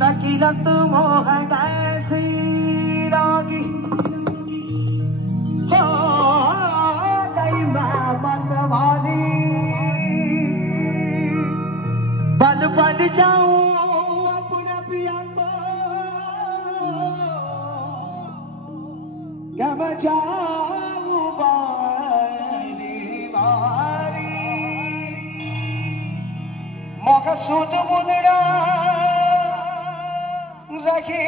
तकिलत मोह कैसी लागी हो गई मैं मतवाली बन जाऊं अपने पिया को क्या बचाऊं बारी बारी मकसूद मुदड़ा रखी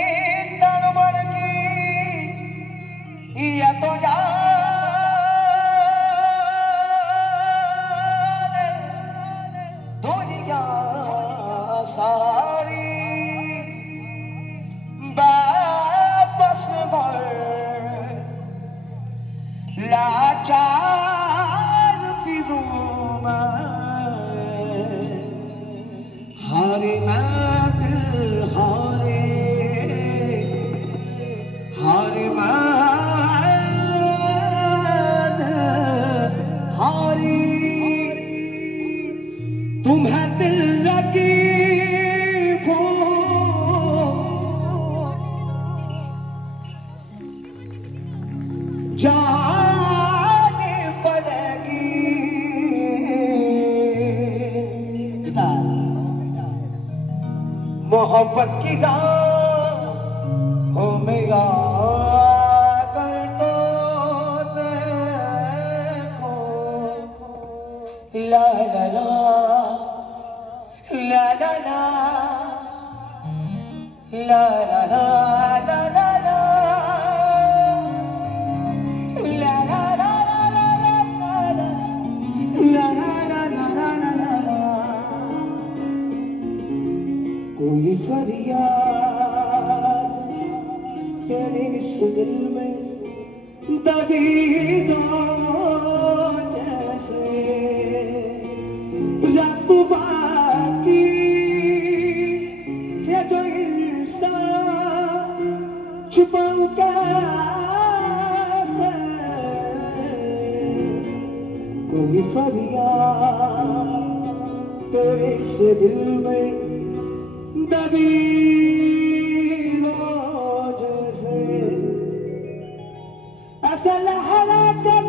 तन मन की ये तो जाने दुनिया सारी वापस भर लाचार फिरूं मैं हारे मैं हारे हारे हारी तुम्हें दिल लगी हो जाने पड़ेगी मोहब्बत की राह हो मेरा कर तो देखो ला ला ला ला ला ला ला ला ला ला ला ला कोई फरियाद तेरे इस दिल में दबी दो जैसे रात बाकी ये जो इंसान छुपाऊं कैसे कोई फरियाद तेरे इस दिल में दबी लो जैसे ऐसा लहरा कर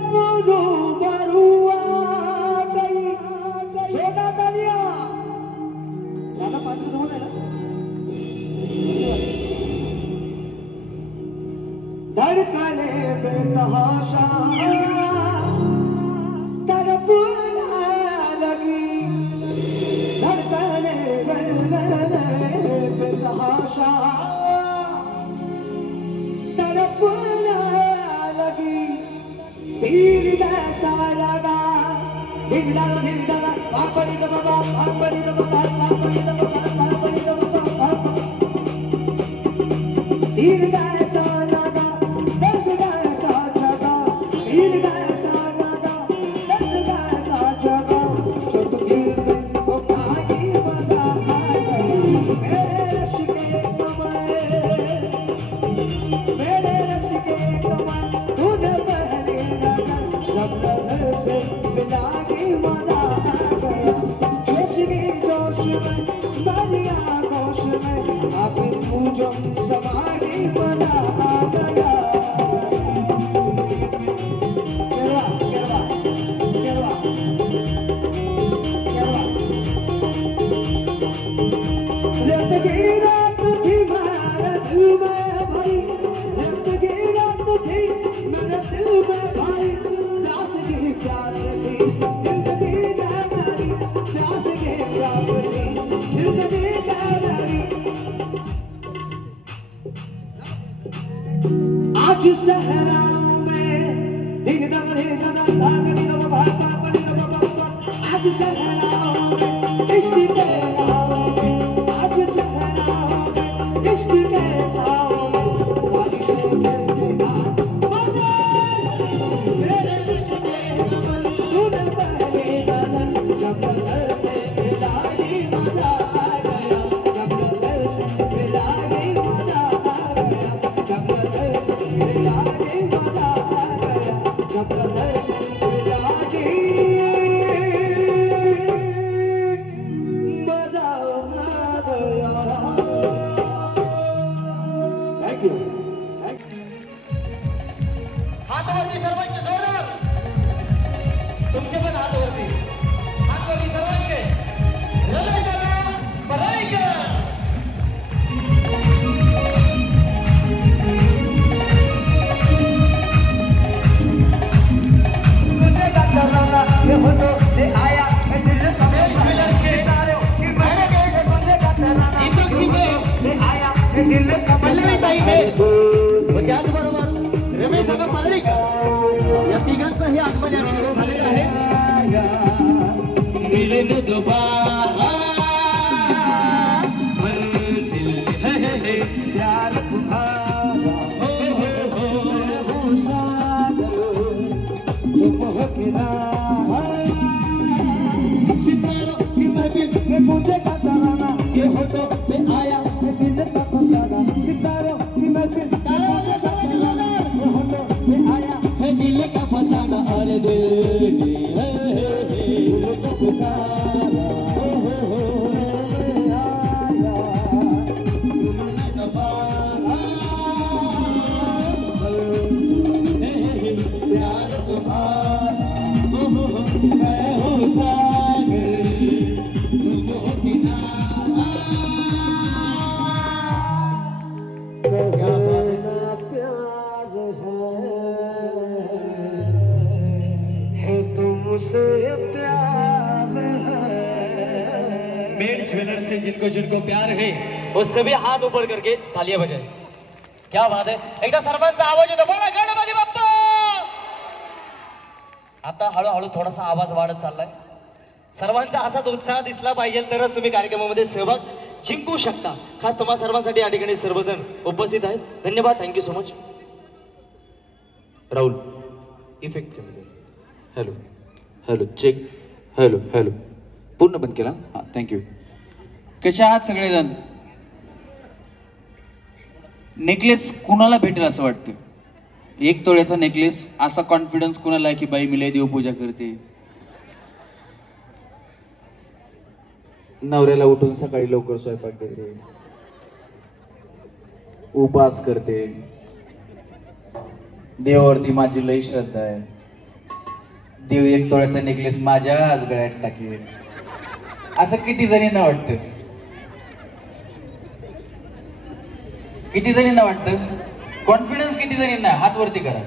रूबरुआ गई सोना दरिया ज्यादा पानी तो होने ना धड़कने बेतहाशा तड़पने लगी धड़कने बेतहाशा तड़पने लगी तीर जैसा लगा दिल पापड़ी दो बाबा पापड़ी दो बाबा पापड़ी दो बाबा पापड़ी दो बाबा तीर जैसा लगा दर्द जैसा जगा तीर जैसा लगा दर्द जैसा जगा जो तो दिल में वो कहानी बजा मेरे रश के कमर तूने पहले लगा जब नजर से मिला के मजा आ गया जोश में दरिया गोश में आखिर मुझे सवारी बना आ गया रात थी मेरे दिल में भरी रात थी मेरे दिल में भरी प्यास की प्यास थी जिंदगी है मेरी प्यास की प्यास थी जिंदगी है मेरी आज सहरा में दिन दरे सदा लागनी रो बाबा पड़ी रो बाबा आज सहरा में इश्क के नाम में आज सहरा में इश्क के नाम में बारिश मेरे गान बजा मेरे रिश्ते में तूने पहले नजर जब नजर से मिलाई मजा आ गया जब नजर से मिलाई मजा आ गया जब नजर से मिलाई मजा से जिनको जिनको प्यार है वो सभी हाथ ऊपर करके तालियां बजाएं। क्या बात है, एकदा सर्वांचा आवाज येतो, बोला गणपती बाप्पा। आता हळूहळू थोडासा आवाज वाढत चाललाय, सर्वांचा असाच उत्साह दिसला पाहिजे तरच तुम्ही कार्यक्रमामध्ये सहभाग जिंकू शकता। खास तुम्हा सर्वांसाठी या ठिकाणी सर्वजण उपस्थित आहेत, धन्यवाद, thank you so much. Rahul effect hello hello check hello hello पूर्ण बंद केला, हां थँक्यू। कशा आहात सगळेजण? नेकलेस कुणाला भेटेल असं वाटतं? 1 तोळ्याचा नेकलेस, असा कॉन्फिडन्स कुणाला आहे की बाई मी लय देवपूजा करते? नवऱ्याला उठून सकाळी लवकर स्वयंपाक करते, उपवास करते, देवावरती माझी लई श्रद्धा आहे, देव 1 तोळ्याचा नेकलेस माझ्या आज गळ्यात टाकेल, असं किती जणींना वाटतं? किती जणींना वाटतं? कॉन्फिडन्स किती जणींना? हात वरती करा।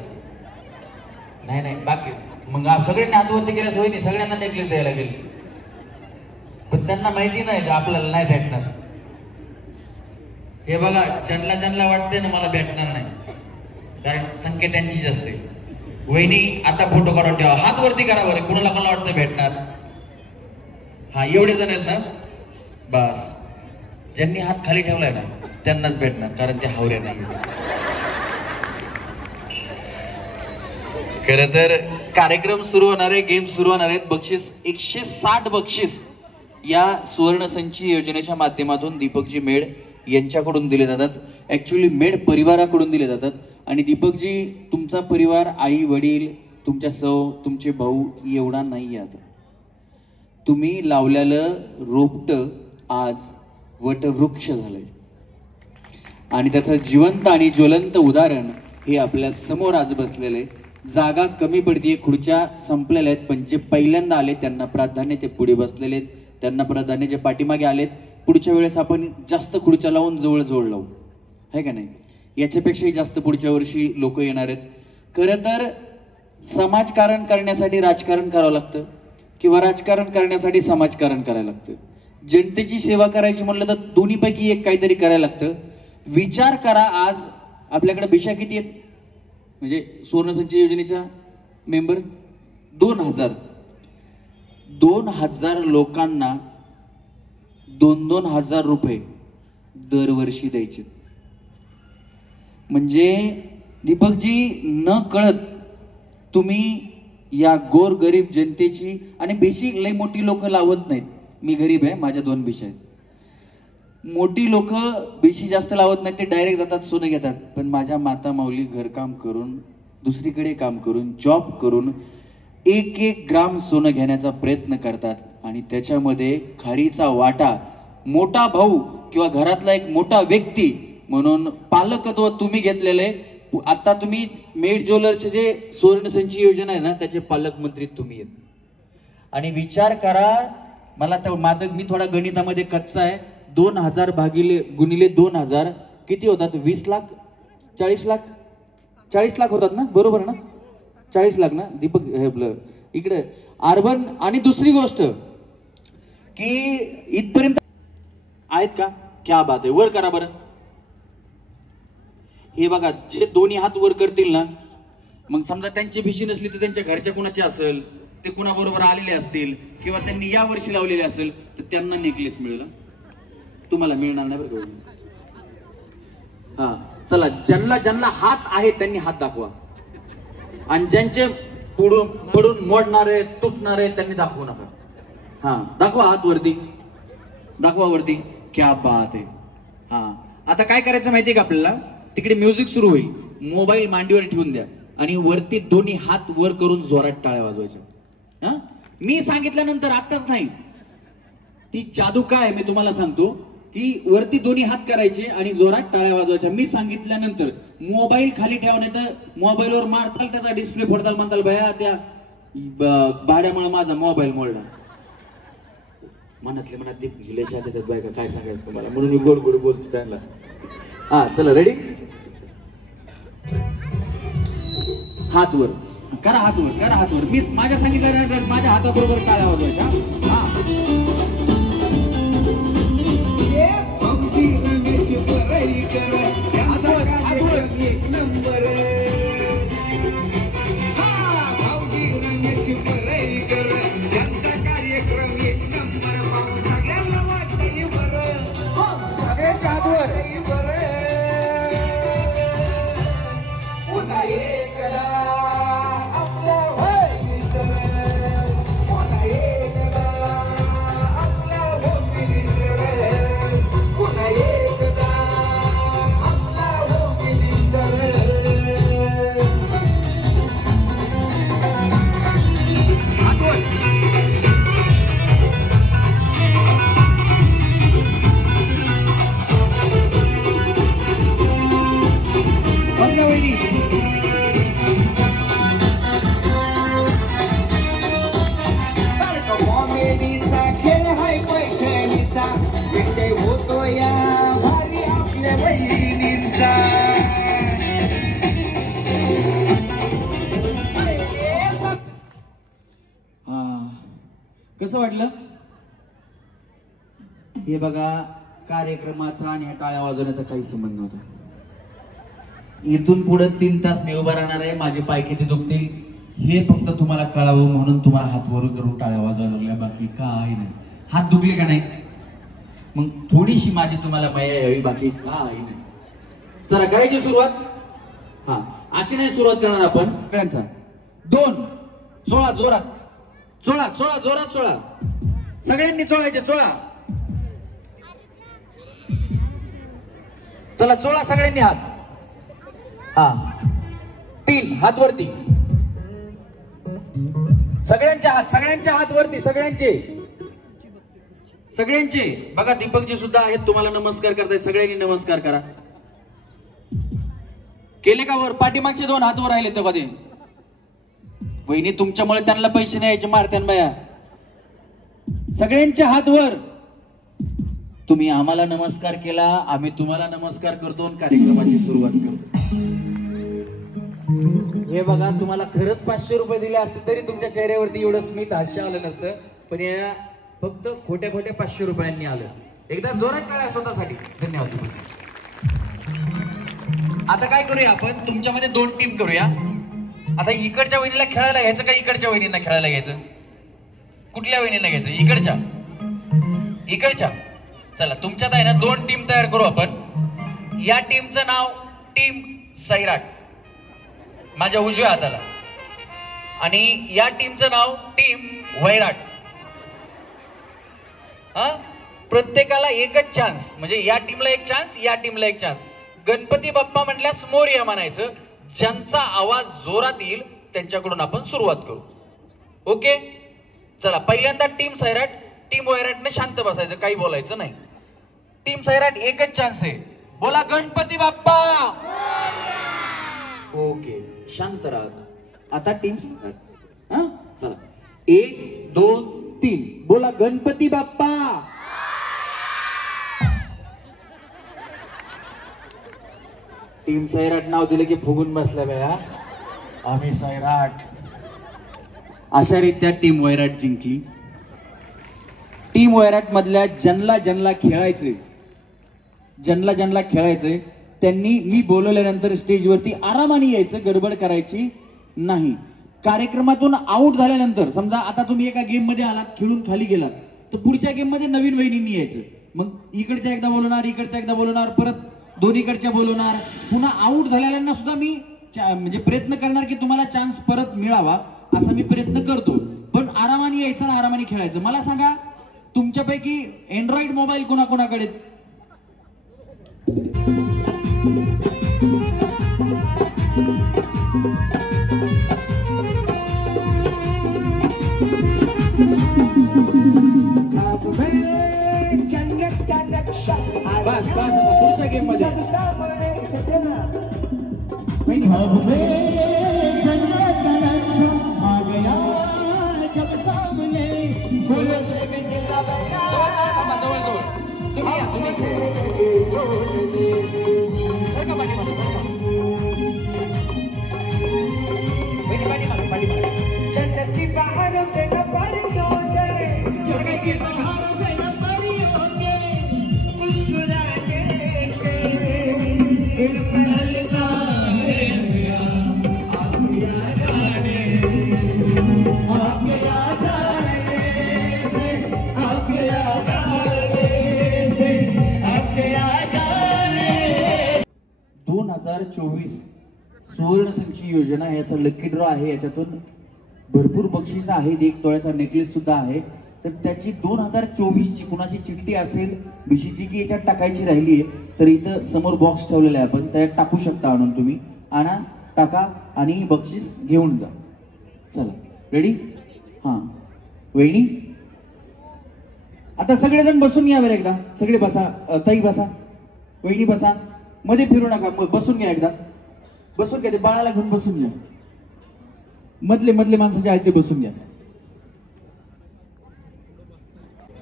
नाही नाही बाकी मग सगळ्यांनी हात वरती केल्या सवय नाही, सगळ्यांना नेकलेस द्यायला लागेल, पण त्यांना माहिती नाही का आपल्याला नाही भेटणार। हे बघा, ज्यांना वाटतंय ना मला भेटणार नाही, कारण संख्या त्यांचीच असते। वहिनी आता फोटो काढून ठेवा, हात वरती करा बरं, कुणाला मला वाटतं भेटणार? हा एवढे जण आहेत ना, बस ज्यांनी हात खाली ठेवलाय ना त्यांनाच भेटणार, कारण ते हावरे नाही। खरं तर कार्यक्रम सुरू होणार आहे, गेम सुरू होणार आहेत, बक्षीस 160 बक्षीस या सुवर्णसंची योजनेच्या माध्यमातून दीपकजी मेड यांच्याकडून दिले जातात। ऍक्च्युअली मेड परिवाराकडून दिले जातात आणि दीपकजी तुमचा परिवार, आई वडील, तुमच्या सौ, तुमचे भाऊ एवढा नाही आता, तुम्ही लावलेलं रोपटं आज वटवृक्ष झालंय आणि त्याचं जिवंत आणि ज्वलंत उदाहरण हे आपल्या समोर आज बसलेले। जागा कमी पडतीये, खुर्च्या संपलेल्या आहेत, पण जे पहिल्यांदा आले त्यांना प्राधान्य, ते पुढे बसलेले आहेत त्यांना प्राधान्य, जे पाठीमागे आलेत पुढच्या वेळेस आपण जास्त खुर्च्या लावून जवळ लावू, है का नाही? याच्यापेक्षाही जास्त पुढच्या वर्षी लोक येणार आहेत। खरं तर समाजकारण करण्यासाठी राजकारण करावं लागतं किंवा राजकारण करण्यासाठी समाजकारण करायला लागतं। जनतेची सेवा करायची म्हणलं तर दोन्हीपैकी एक काहीतरी करायला लागतं। विचार करा, आज आपल्याकडे भिशा किती आहेत? म्हणजे सुवर्णसंची योजनेचा मेंबर 2000 लोकांना 2-2 हजार रुपये दरवर्षी द्यायचे। म्हणजे दीपकजी न कळत तुम्ही या गोरगरीब जनतेची, आणि भिशी लई मोठी लोक लावत नाहीत, मी गरीब आहे, माझ्या 2 भिशा आहेत, मोठी लोक भिशी जास्त लावत नाहीत, ते डायरेक्ट जातात सोनं घेतात, पण माझ्या माता माऊली घरकाम करून, दुसरीकडे काम करून, जॉब करून 1-1 ग्राम सोनं घेण्याचा प्रयत्न करतात आणि त्याच्यामध्ये खारीचा वाटा मोठा भाऊ किंवा घरातला एक मोठा व्यक्ती म्हणून पालकत्व तुम्ही घेतलेलं आहे। आता तुम्ही मेड ज्वेलरचे जे सुवर्णसंची योजना आहे ना त्याचे पालकमंत्री तुम्ही आहेत। आणि विचार करा, मला तर मी थोडा गणितामध्ये कच्चा आहे, 2000 गुणिले 2000 किती होतात? 20 लाख, 40 लाख, 40 लाख होतात ना, बरोबर ना? 40 लाख ना दीपक इकडे अर्बन। आणि दुसरी गोष्ट की इथपर्यंत आहेत का? क्या बात आहे, वर करा बरं। हे बघा, जे दोन्ही हात वर करतील ना, मग समजा त्यांची भिशी नसली तर त्यांच्या घरच्या कुणाची असेल, ते कुणाबरोबर आलेले असतील किंवा त्यांनी या वर्षी लावलेले असेल तर त्यांना नेकलेस मिळेल, तुम्हाला मिळणार नाही बरं का? हा चला, ज्यांना हात आहे त्यांनी हात दाखवा, आणि ज्यांचे पडून मोडणारे तुटणारे त्यांनी दाखवू नका। हा दाखवा, हात वरती दाखवा, वरती। क्या बात आहे। हा आता काय करायचं माहितीये का आपल्याला? तिकडे म्युझिक सुरू होईल, मोबाईल मांडीवर ठेवून द्या आणि वरती दोन्ही हात वर करून जोरात टाळ्या वाजवायच्या। हा मी सांगितल्यानंतर आताच नाही, ती जादू काय मी तुम्हाला सांगतो की वरती दोन्ही हात करायचे आणि जोरात टाळ्या वाजवायच्या. मी सांगितल्यानंतर मोबाईल खाली ठेवा, नाही तर मोबाईलवर मारताल त्याचा डिस्प्ले फोडताल, म्हणताल भया त्या भाड्यामुळे माझा मोबाईल मोडला. मनातले मनात जुलेशात येतात बायका, काय सांगायचं तुम्हाला, म्हणून मी गोड गोड बोलतो त्यांना. हा चला रेडी, हात वर करा, हात वर करा, हात वर. मी माझ्या सांगितलं माझ्या हाताबरोबर टाळ्या वाजवायच्या. हा कसं वाटलं हे बघा. कार्यक्रमाचा आणि ह्या टाळ्या वाजवण्याचा काही संबंध नव्हता. इथून पुढे 3 तास मी उभा राहणार आहे, माझे पाय किती दुखतील हे फक्त तुम्हाला कळावं म्हणून तुम्हाला हात वर करून टाळ्या वाजवायला लागल्या, बाकी काही नाही. हात दुखले का नाही, मग थोडीशी माझी तुम्हाला माया यावी, बाकी काही नाही. चला करायची सुरुवात. हा अशी नाही सुरुवात करणार आपण. सगळ्यांचा 2 चोळा, जोरात चोळा, चोळा, जोरात चोळा, सगळ्यांनी चोळायचे, चोळा. चला चोळा सगळ्यांनी हात. हा 3 हात वरती, सगळ्यांचे हात, सगळ्यांचे हात वरती, सगळ्यांचे, सगळ्यांचे. बघा दीपकजी सुद्धा आहेत, तुम्हाला नमस्कार करतायत, सगळ्यांनी नमस्कार करा. केले का वर? पाठीमागचे 2 हात वर राहिले तेव्हा ते. वहिनी तुमच्यामुळे त्यांना पैसे नाही यायचे, मारत्यान बाया. सगळ्यांचे हात वर. तुम्ही आम्हाला नमस्कार केला, आम्ही तुम्हाला नमस्कार करतो आणि कार्यक्रमाची सुरुवात करतो. हे बघा, तुम्हाला खरंच 500 रुपये दिले असते तरी तुमच्या चेहऱ्यावरती एवढं स्मित हास्य आलं नसतं, पण या फक्त खोट्या खोट्या 500 रुपयांनी आलं. एकदा जोरात टाळ्या स्वतःसाठी. धन्यवाद. आता काय करूया आपण, तुमच्यामध्ये 2 टीम करूया. आता इकडच्या वहिनीला खेळायला घ्यायचं का इकडच्या वहिनींना खेळायला घ्यायचं? कुठल्या वहिनींना घ्यायचं? इकडच्या, इकडच्या. चला तुमच्यात आहे ना 2 टीम तयार करू आपण. या टीमचं नाव टीम सैराट, माझ्या उजव्या हाताला, आणि या टीमचं नाव टीम वैराट. हा प्रत्येकाला एकच चान्स, म्हणजे या टीमला एक चान्स, या टीमला एक चान्स. गणपती बाप्पा म्हटल्यास मोरया म्हणायचं. ज्यांचा आवाज जोरात येईल त्यांच्याकडून आपण सुरुवात करू. ओके चला, पहिल्यांदा टीम सैराट. टीम वैराटने शांत बसायचं, काही बोलायचं नाही. टीम सैराट एकच चान्स आहे, बोला गणपती बाप्पा. ओके शांत राहा. आता टीम सैराट. हा चला 1 2 3 बोला गणपती बाप्पा. टीम सैराट नाव दिलं की फुगून बसल्या बाया, आम्ही सैराट. अशा रीत्या टीम वैराट जिंकली. टीम वैराट मधल्या ज्यांना खेळायचंय, ज्यांना खेळायचंय त्यांनी मी बोलवल्यानंतर स्टेजवरती आरामाने यायचं, गडबड करायची नाही. कार्यक्रमातून आउट झाल्यानंतर समजा आता तुम्ही एका गेम मध्ये आलात, खेळून खाली गेलात, तर पुढच्या गेम मध्ये नवीन वहिनींनी यायचं. मग इकडच्या एकदा बोलवणार, इकडच्या एकदा बोलवणार, परत दोन्हीकडच्या बोलवणार. पुन्हा आउट झालेल्यांना सुद्धा मी म्हणजे प्रयत्न करणार की तुम्हाला चान्स परत मिळावा, असा मी प्रयत्न करतो. पण आरामाने यायचं ना आरामाने खेळायचं. मला सांगा तुमच्यापैकी अँड्रॉइड मोबाईल कोणाकोणाकडे? Happy पुढच्या गेम मध्ये जब सामने थे ना वहिनी आ गया जब सामने फूलों से भी दिल लगा तुम्ही या, तुम्ही सरका पाठीमागे, सरका. वहिनी पाठीमागे, पाठीमागे. जन्नत की बाहरों से न परियों से मुस्कुराने से दिल में हल्का है आप याद आने आप याद आने से आप याद आने से आप याद आने 2024 सुवर्ण संची योजना याचा लकी ड्रॉ आहे. याच्यातून भरपूर बक्षीस आहेत. 1 तोळ्याचा नेकलेस सुद्धा आहे. तर त्याची 2024 ची कुणाची चिठ्ठी असेल बीसीची की याच्यात टाकायची राहिली आहे तर इथं समोर बॉक्स ठेवलेला आहे. आपण त्यात टाकू शकता. आणून तुम्ही आणा, टाका आणि बक्षीस घेऊन जा. चला रेडी. हां वहिनी आता सगळेजण बसून या बरं एकदा. सगळे बसा. ताई बसा, वहिनी बसा, मध्ये फिरू नका. बसून घ्या एकदा. बसून घ्या. ते बाळाला घेऊन बसून घ्या. मधले मधले माणसं जे आहेत ते बसून घ्या.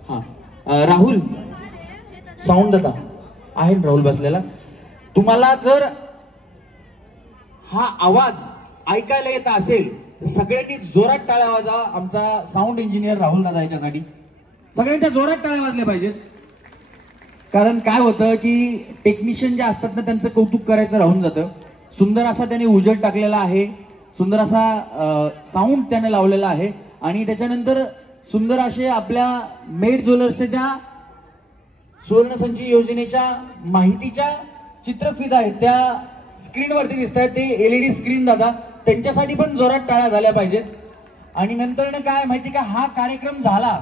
हा राहुल साऊंड दादा आहे ना राहुल बसलेला. तुम्हाला जर हा आवाज ऐकायला येत असेल तर सगळ्यांनी जोरात टाळ्या वाजवा. आमचा साऊंड इंजिनियर राहुल दादा याच्यासाठी सगळ्यांच्या जोरात टाळ्या वाजल्या पाहिजेत. कारण काय होतं की टेक्निशियन जे असतात ना त्यांचं कौतुक करायचं राहून जातं. सुंदर असा त्याने उजेड टाकलेला आहे. सुंदर असा साऊंड त्याने लावलेला आहे. आणि त्याच्यानंतर सुंदर असे आपल्या मेड ज्वेलर्सच्या ज्या सुवर्ण संची योजनेच्या माहितीच्या चित्रफित आहेत त्या स्क्रीनवरती दिसत आहेत. ते LED स्क्रीन दादा त्यांच्यासाठी पण जोरात टाळ्या झाल्या पाहिजेत. आणि नंतर काय माहिती का, हा कार्यक्रम झाला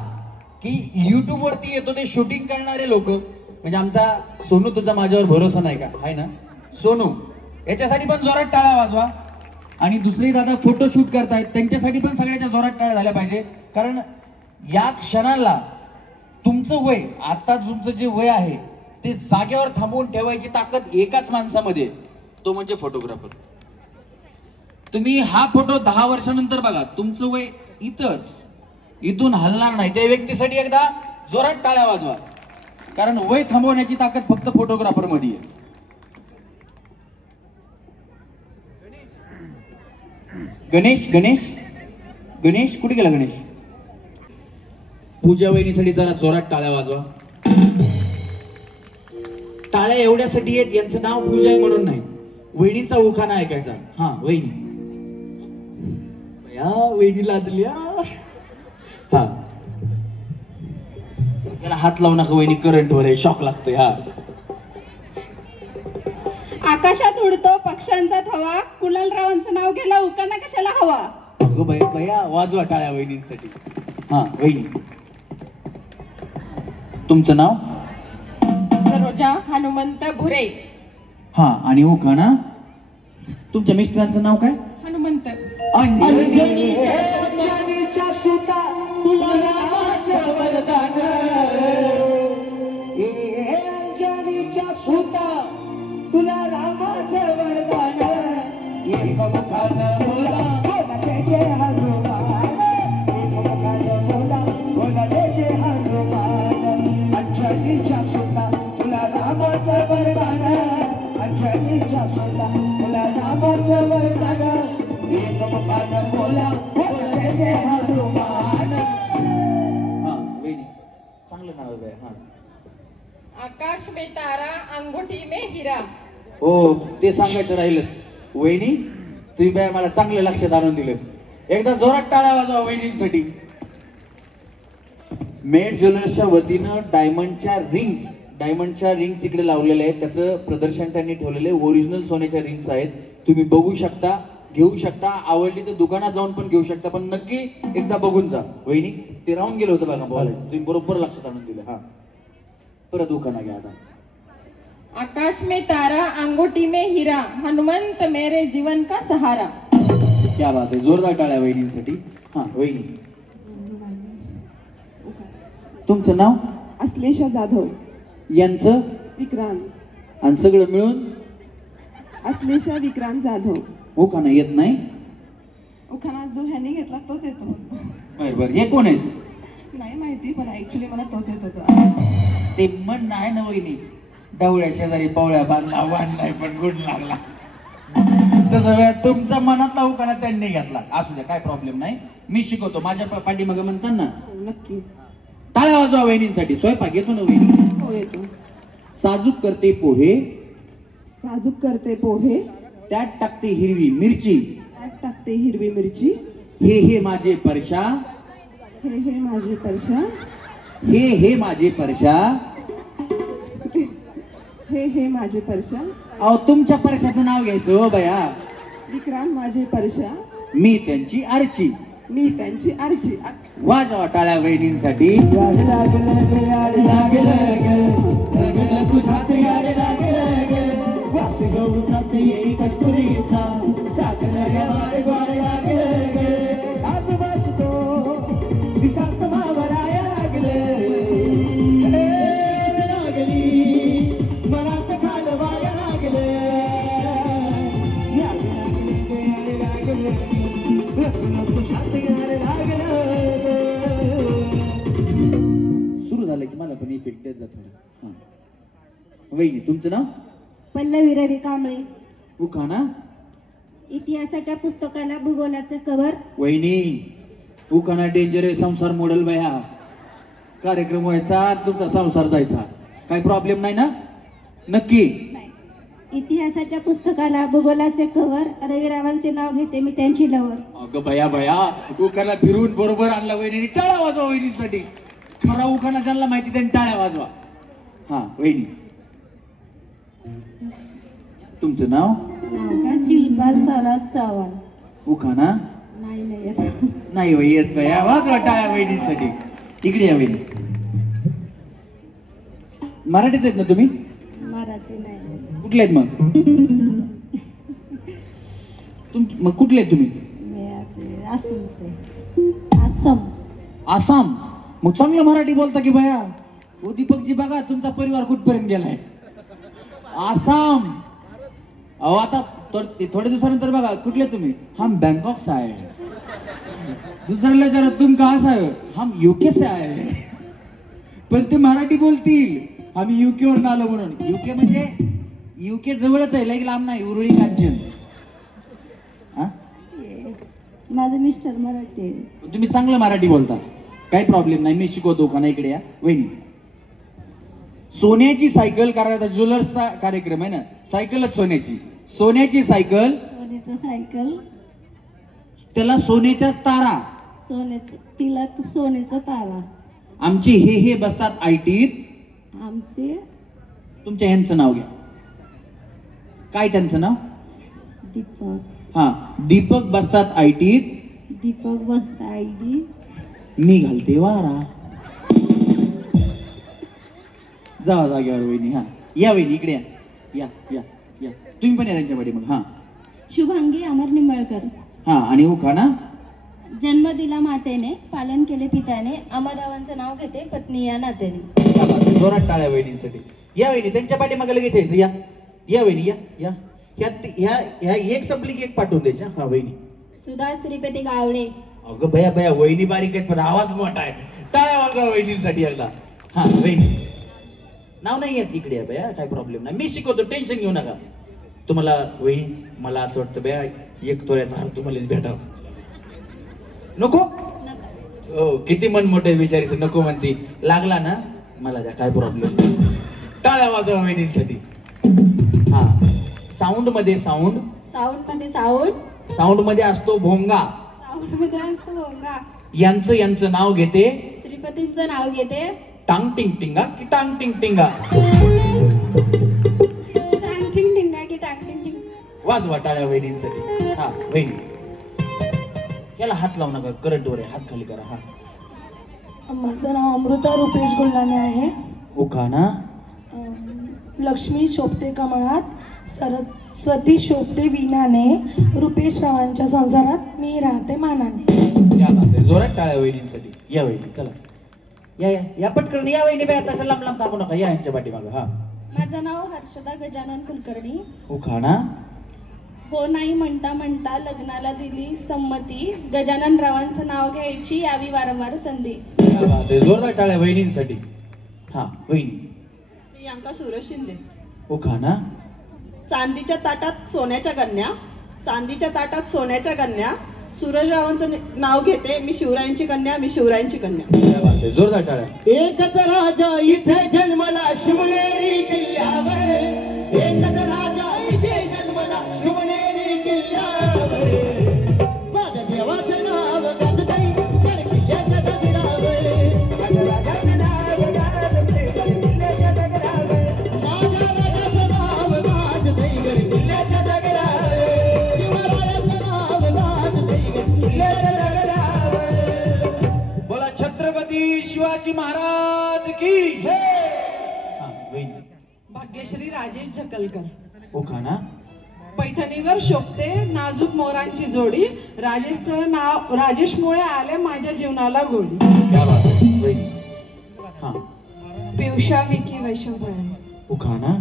की YouTube वरती येतो ते शूटिंग करणारे लोक. म्हणजे आमचा सोनू तुझा माझ्यावर भरोसा नाही का आहे ना सोनू, याच्यासाठी पण जोरात टाळ्या वाजवा. आणि दुसरे दादा फोटो शूट करतायत त्यांच्यासाठी पण सगळ्याच्या जोरात टाळ्या झाल्या पाहिजे. कारण या क्षणाला तुमचं वय, आता तुमचं जे वय आहे ते जागेवर थांबवून ठेवायची ताकद एकाच माणसामध्ये, तो म्हणजे फोटोग्राफर. तुम्ही हा फोटो 10 वर्षानंतर बघा, तुमचं वय इथंच, इथून हलणार नाही. त्या व्यक्तीसाठी एकदा जोरात टाळ्या वाजवा. कारण वय थांबवण्याची ताकद फक्त फोटोग्राफर मध्ये आहे. गणेश गणेश गणेश कुठे गेला गणेश? पूजा वहिनीसाठी जरा जोरात टाळ्या वाजवा. टाळ्या एवढ्यासाठी आहेत, यांचं नाव पूजा आहे म्हणून नाही. वहिनीचा उखाणा ऐकायचा. हा वहिनी, या वहिनी लाजल्या. हा याला हात लावू नका वहिनी, करंट वर आहे, शॉक लागतोय. हा आकाशात उडतो पक्ष्यांचा थवा, कुणालरावांचं नाव घ्यायला उकाना कशाला हवा. अगं बाई बया, वाजवा टाळ्या वहिनींसाठी. हा वहिनी, तुमचं नाव? सरोजा हनुमंत भुरे. हा आणि उखाणा? तुमच्या मिस्टरांचं नाव काय? हनुमंत. अंजनीच्या सुता तुला रामाचं वरदान. अंजनीच्या सुता तुला रामाचं वरदान. एक मुखानं बोला बोला जय जय हनुमान. एक मुखानं बोला बोला जय जय हनुमान. अंजनीच्या सुता तुला रामाचं वरदान. अंजनीच्या सुता तुला रामाचं वरदान. एक मुखानं बोला बोला जय जय हनुमान. हा वहिनी, चांगलं नाव आहे. हा आकाश में तारा अंगूठी में हीरा. हो, ते सांगायचं राहिलंच. वहिनी तुम्ही बाय मला चांगलं लक्षात आणून दिलं. एकदा जोरात टाळ्या वाजवा वहिनींसाठी. मेड ज्वेलर्सच्या वतीनं डायमंडच्या रिंग्स इकडे लावलेल्या आहेत. त्याचं प्रदर्शन त्यांनी ठेवलेलं आहे. ओरिजिनल सोन्याच्या रिंग्स आहेत. तुम्ही बघू शकता, घेऊ शकता. आवडली तर दुकानात जाऊन पण घेऊ शकता. पण नक्की एकदा बघून जा. वहिनी ते राहून गेलं होतं बघा बोलायचं, तुम्ही बरोबर लक्षात आणून दिलं. हा परत दुकाना घ्या आता. आकाश में तारा अंगूठी में हीरा, हनुमंत मेरे जीवन का सहारा. क्या बात आहे, जोरदार टाळ्या वहिनींसाठी. हा वहिनी, तुमचं नाव? अश्लेषा जाधव. यांचं? विक्रांत. आणि सगळं मिळून अश्लेषा विक्रांत जाधव. उखाणा येत नाही. उखाणा जो ह्याने घेतला तोच येतो. बरं बरं, हे कोण आहेत? नाही माहिती, पण ऍक्च्युली मला तोच येत होता. ते म्हण आहे ना वहिनी, डवळ्या शेजारी पवळ्या बांधला वाण नाही पण गुण लागला. तसं वेळ तुमचा मनातला उखाणा त्यांनी घेतला. असू द्या, काय प्रॉब्लेम नाही, मी शिकवतो. माझ्या पाठीमागे म्हणताना नक्की. टाळ्या वाजवा वहिनींसाठी. स्वयंपाक येतो ना वहिनी? हो येतो. साजूक करते पोहे, साजूक करते पोहे, त्यात टाकते हिरवी मिरची, त्यात टाकते हिरवी मिरची. हे माझे परशा, हे माझे परशा, हे माझे परशा. हे माझे परशा. अहो तुमच्या परशाचं नाव घ्यायचं हो बया. विक्रांत माझे परशा, मी त्यांची आरची. मी त्यांची आरची. वाजवा टाळ्या वहिनींसाठी. सुरू झालं की मला पण इफेक्ट देत जा थोडं. हा वहिनी, तुमचं नाव? पल्लवी रवी कांबळे. उखाणा. इतिहासाच्या पुस्तकाला भूगोलाचं कव्हर. वहिनी, उखाणा डेंजर आहे. संसार मोडल बया. कार्यक्रम व्हायचा, तुमचा संसार जायचा. काही प्रॉब्लेम नाही ना? नक्की. इतिहासाच्या पुस्तकाला भूगोलाचे कव्हर. रविरावांचे नाव घेते मी त्यांची लवर. अगं बया बया, उखाणा फिरून बरोबर आणला वहिनी. टाळ्या वाजवा वहिनीसाठी. खरा उखाणा ज्यांना माहिती त्यांनी टाळ्या वाजवा. हा वहिनी, तुमचं नाव? नाव का? शिल्पा सराज चव्हाण. उखाणा नाही नाही वय येत बया. वाजवा टाळ्या वहिनीसाठी. इकडे या वहिनी. मराठीच आहेत ना तुम्ही? मराठी नाही. कुठले आहेत मग? मग कुठले आहेत तुम्ही? आसाम. आसाम. मग चांगलं मराठी बोलता की बया. ओ दीपकजी बघा, तुमचा परिवार कुठपर्यंत गेलाय. आसाम. अहो आता थोड्या दिवसानंतर बघा, कुठले तुम्ही? हम बँकॉक से आए. दुसऱ्याला जरा तुम कहाँ से आए? हम यूके से आए. पण ते मराठी बोलतील आम्ही युके वरून आलो म्हणून. युके म्हणजे युके जवळच आहे, लई लांब नाही. उरुळी कांचन. माझं मिस्टर मराठी आहे. तुम्ही चांगलं मराठी बोलता, काही प्रॉब्लेम नाही. मी शिकवतो. खाना इकडे या वहिनी. सोन्याची सायकल, कारण आता ज्वेलर्सचा कार्यक्रम आहे ना. सायकलच सोन्याची. सोन्याची सायकल, सोन्याचं सायकल, त्याला सोन्याच्या तारा. सोन्याचं, तिला सोन्याचं तारा. आमचे हे बसतात आयटीत. आमचे. तुमच्या ह्यांचं नाव घ्या. काय त्यांचं नाव? दीपक. हा, दीपक बसतात आयटीत. दीपक बसता आयडी. मी घालते वारा. जावा जागेवर वहिनी. हा या वहिनी, इकडे या. या या या. तुम्ही पण या त्यांच्या पाठी मग. हा. शुभांगी अमर निंबाळकर. हा, आणि उखाणा. जन्म दिला मातेने, पालन केले पित्याने, अमररावांचं नाव घेते पत्नी या नात्याने. जोरात टाळ्या वहिनींसाठी. या वहिनी, त्यांच्या पाठी मग लगेच यायचं. या या वहिनी, या या. ह्या एक संपली की एक पाठवून द्यायच्या. हा वहिनी. सुधा श्रीपती गावडे. अगं बया बया, वहिनी बारीक आहेत पण आवाज मोठा आहे. टाळ्या वाजवा वहिनींसाठी एकदा. हा वहिनी, नाव नाही येत. इकडे या बया, काय प्रॉब्लेम नाही. मी शिकवतो, टेन्शन घेऊ नका. तुम्हाला वहिनी, मला असं वाटतं बया, 1 तोळ्याचा हार तुम्हालाच भेटावं. नको? हो, किती मन मोठे विचारायचं. नको म्हणते. लागला ना मला द्या, काय प्रॉब्लेम. टाळ्या वाजवा वहिनींसाठी. हा. साऊंड मध्ये साऊंड. साऊंड मध्ये साऊंड. साऊंड मध्ये असतो भोंगा. साऊंड मध्ये असतो भोंगा. यांचं नाव घेते. श्रीपतींचं नाव घेते. टांग टिंग टिंगा की टांग टिंग टिंगा. टांग टिंग टिंगा की टांग टिंग टिंग. वाजवा टाळ्या वहिनींसाठी. हा वहिनी, याला हात लावू नका, करंट वर आहे. हात खाली करा. हा. माझं नाव अमृता रुपेश गुल्हाने आहे. उखाणा. लक्ष्मी शोभते कमळात, सरस्वती शोभते विणाने, रुपेश रावांच्या संसारात मी राहते मानाने. या बात आहे. जोरात टाळ्या वहिनींसाठी. या वहिनी, चला या या या पटकन या वहिनी. बाय तशा लांब लांब थांबू नका. या यांच्या पाठीमागं. हा. माझं नाव हर्षदा गजानन कुलकर्णी. उखाणा. हो नाही म्हणता म्हणता लग्नाला दिली संमती, गजानन रावांचं नाव घ्यायची यावी वारंवार संधी. क्या बात आहे. जोरदार टाळ्या वहिनींसाठी. हा वहिनी. प्रियांका सूरज शिंदे. उखाणा. चांदीच्या ताटात सोन्याच्या गण्या, चांदीच्या ताटात सोन्याच्या गण्या, सूरजरावांचं नाव घेते मी शिवरायांची कन्या, मी शिवरायांची कन्या. क्या बात आहे. जोरदार टाळ्या. एकच राजा इथे जन्मला शिवनेरी किल्ल्यावर, एकच राजा इथे जन्मला शिवनेरी किल्ल्यावर, माझ्या देवाचं नाव गाजतंय गड किल्ल्याच्या दगडावर, माझ्या राजाचं नाव गाजतंय गड किल्ल्याच्या दगडावर, बोला छत्रपती शिवाजी महाराज की जय. हा वहिनी. भाग्यश्री राजेश झकलकर. उखाणा. पैठणीवर शोभते नाजूक मोरांची जोडी, राजेशमुळे आले माझ्या जीवनाला गोडी. क्या बात आहे. वहिनी. हा. पियुषा विकी वैशंभरण. उखाणा.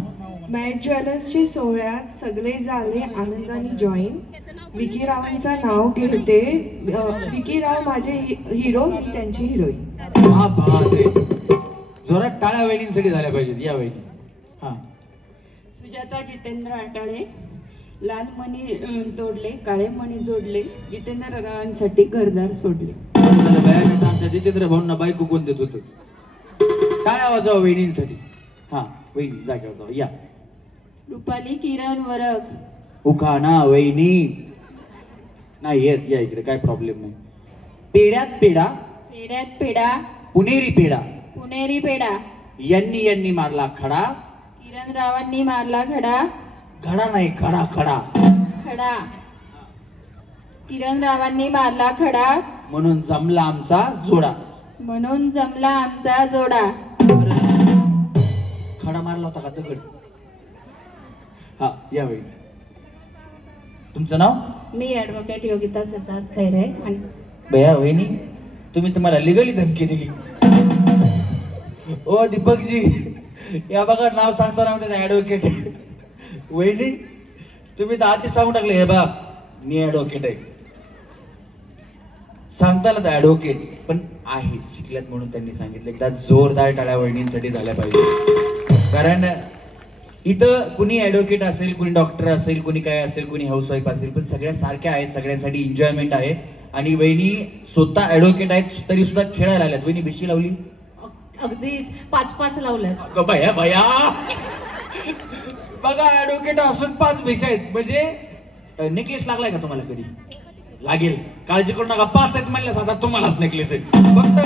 मॅट ज्वेलर्सची सोहळ्यात सगळे झाले आनंदाने जॉईन, विकी रावांचं नाव घेते, विकी राव माझे हिरो, मी त्यांची हिरोईन. हा बात आहे. जोरात टाळ्या वहिनींसाठी झाल्या पाहिजेत. या वहिनी. हा. सुजाता जितेंद्र आटाळे. लाल मणी तोडले, काळे मणी जोडले, जितेंद्र रावांसाठी घरदार सोडले. आमच्या जितेंद्र भाऊंना बायको कोण देत होत. टाळ्या वाजवा वहिनींसाठी. हा वहिनी जागेवर जाऊ. या. रुपाली किरण वरक. उखाणा. वहिनी नाही येत. या इकडे काय प्रॉब्लेम नाही. पेड्यात पेढा, पेड्यात पेढा, पुणेरी पेढा, पुणेरी पेढा, यांनी मारला खडा, किरण रावांनी मारला खडा, खडा नाही खडा खडा, खडा, किरण रावांनी मारला खडा, म्हणून जमला आमचा जोडा. म्हणून जमला आमचा जोडा. खडा मारला होता का दगड. हा या वहिनी. तुमचं नाव. मी ॲडव्होकेट योगिता सिद्धार्थ खैरे. आणि बया वहिनी तुम्ही तुम्हाला लिगली धमकी दिली. ओ दीपकजी या बघा नाव सांगताना म्हणते ऍडव्होकेट. वहिनी तुम्ही तर आधी सांगून टाकले हे बा मी ऍडव्होकेट आहे. सांगताना तर ऍडव्होकेट पण आहे शिकल्यात म्हणून त्यांनी सांगितलं. एकदा जोरदार टाळ्या वहिनींसाठी झाल्या पाहिजे. कारण इथं कुणी ऍडव्होकेट असेल, कुणी डॉक्टर असेल, कुणी काय असेल, कुणी हाऊसवाईफ असेल, पण सगळ्या सारख्या आहेत. सगळ्यांसाठी एन्जॉयमेंट आहे. आणि वहिनी स्वतः ऍडव्होकेट आहेत तरी सुद्धा खेळायला आल्यात. वहिनी बेशी लावली. अगदीच 5-5 लावल्यात. भया भया बघा ऍडव्होकेट असून 5 भिशा आहेत. म्हणजे नेकलेस लागलाय का तुम्हाला कधी. लागेल काळजी करू नका. 5 आहेत म्हणल्यास आता तुम्हालाच नेकलेस आहे फक्त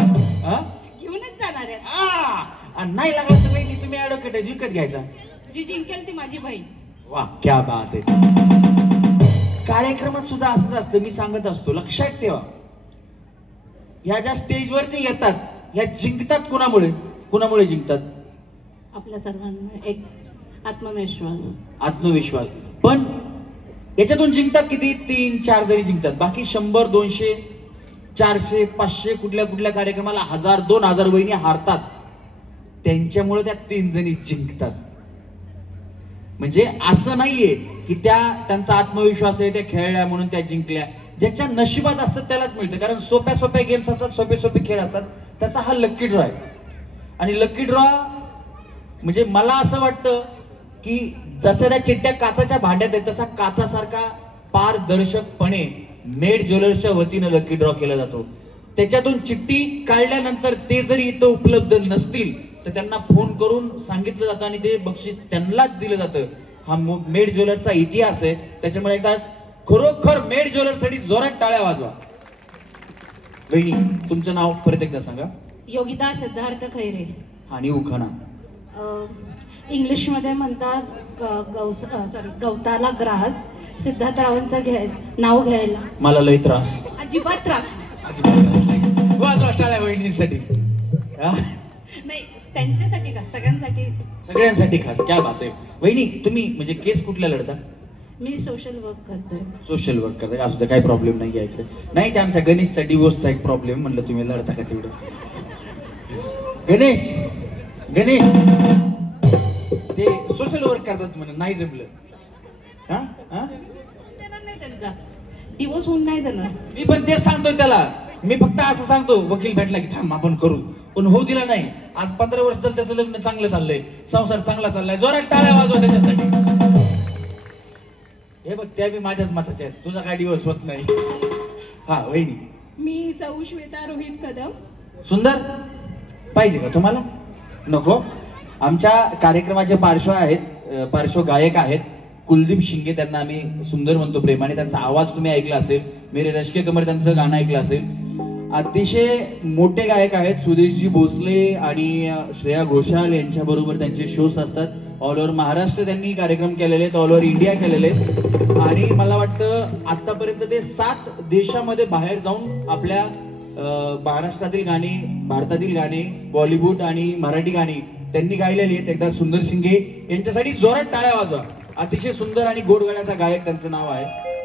घेऊनच जाणार आहेत. आणि नाही लागला तर वहिनी तुम्ही ऍडव्होकेट आहे विकत घ्यायचा. जी जिंकेल ती माझी बहीण. वा क्या बात आहे. कार्यक्रमात सुद्धा असंच असतं. मी सांगत असतो लक्षात ठेवा ह्या ज्या स्टेजवरती येतात ह्या जिंकतात कुणामुळे. कुणामुळे जिंकतात. आपल्या सर्वांना एक आत्मविश्वास. आत्मविश्वास. पण याच्यातून जिंकतात किती. 3-4 जरी जिंकतात. बाकी 100, 200, 400, 500 कुठल्या कुठल्या कार्यक्रमाला 1000, 2000 वहिनी हारतात. त्यांच्यामुळे त्या 3 जणी जिंकतात. म्हणजे असं नाहीये की त्यांचा आत्मविश्वास आहे त्या खेळल्या म्हणून त्या जिंकल्या. ज्याच्या नशिबात असतात त्यालाच मिळतं. कारण सोप्या सोप्या गेम्स असतात, सोपे सोपे खेळ असतात. तसा हा लकी ड्रॉ आहे. आणि लकी ड्रॉ म्हणजे मला असं वाटतं की जसं त्या चिट्ट्या काचाच्या भांड्यात आहेत तसा काचासारखा पारदर्शकपणे मेड ज्वेलर्सच्या वतीनं लकी ड्रॉ केला जातो. त्याच्यातून चिठ्ठी काढल्यानंतर ते जरी इथं उपलब्ध नसतील तर त्यांना फोन करून सांगितलं जातं आणि ते बक्षीस त्यांनाच दिलं जातं. हा मेड ज्वेलर्सचा इतिहास आहे. त्याच्यामुळे एकदा खरोखर मेड ज्वेलर्ससाठी जोरात टाळ्या वाजवा. वहिनी तुमचं नाव परत एकदा सांगा. योगिता सिद्धार्थ खैरे. आणि उखाणा. इंग्लिशमध्ये म्हणतात गवताला ग्रास. सिद्धार्थरावांचं नाव घ्यायला मला लय त्रास. अजिबात त्रास नाही. वाजवा टाळ्या वहिनींसाठी. नाही त्यांच्यासाठी का सगळ्यांसाठी. सगळ्यांसाठी खास. क्या बात आहे. वहिनी तुम्ही म्हणजे केस कुठल्या लढता. मी सोशल वर्क करते. सोशल वर्क करते. असू द्या काही प्रॉब्लेम नाही आहे इकडे. नाही ते आमच्या गणेशचा डिवोर्सचा एक प्रॉब्लेम. म्हणलं तुम्ही लढता का तेवढं. गणेश ते सोशल वर्क करतात म्हणून नाही जमलं. हा हा देणार नाही त्यांचा दिवस होऊन नाही देणार. मी पण तेच सांगतोय त्याला. मी फक्त असं सांगतो वकील भेटला की थांब आपण करू, पण होऊ दिला नाही. आज 15 वर्ष झालं त्याचं लग्न चांगलं चाललंय, संसार चांगला चाललाय. जोरात टाळ्या वाजवा त्याच्यासाठी. हे बघ त्या बी माझ्याच मताच्या आहेत, तुझा काय दिवस होत नाही. हा वहिनी. मी सौ श्वेता रोहित कदम. सुंदर पाहिजे का तुम्हाला? नको. आमच्या कार्यक्रमाचे पार्श्व आहेत, पार्श्व गायक आहेत कुलदीप शिंगे, त्यांना आम्ही सुंदर म्हणतो प्रेमाने. त्यांचा आवाज तुम्ही ऐकला असेल, मेरे रश के कमर त्यांचं गाणं ऐकलं असेल. अतिशय मोठे गायक आहेत. सुदेशजी भोसले आणि श्रेया घोषाल यांच्या बरोबर त्यांचे शोज असतात. ऑल ओव्हर महाराष्ट्र त्यांनी कार्यक्रम केलेले आहेत, ऑल ओव्हर इंडिया केलेले आहेत. आणि मला वाटतं आतापर्यंत ते 7 देशामध्ये बाहेर जाऊन आपल्या महाराष्ट्रातील गाणी, भारतातील गाणी, बॉलिवूड आणि मराठी गाणी त्यांनी गायलेली आहेत. एकदा सुंदर शिंगे यांच्यासाठी जोरात टाळ्या वाजवा. अतिशय सुंदर आणि गोड गाण्याचा गायक, त्यांचं नाव आहे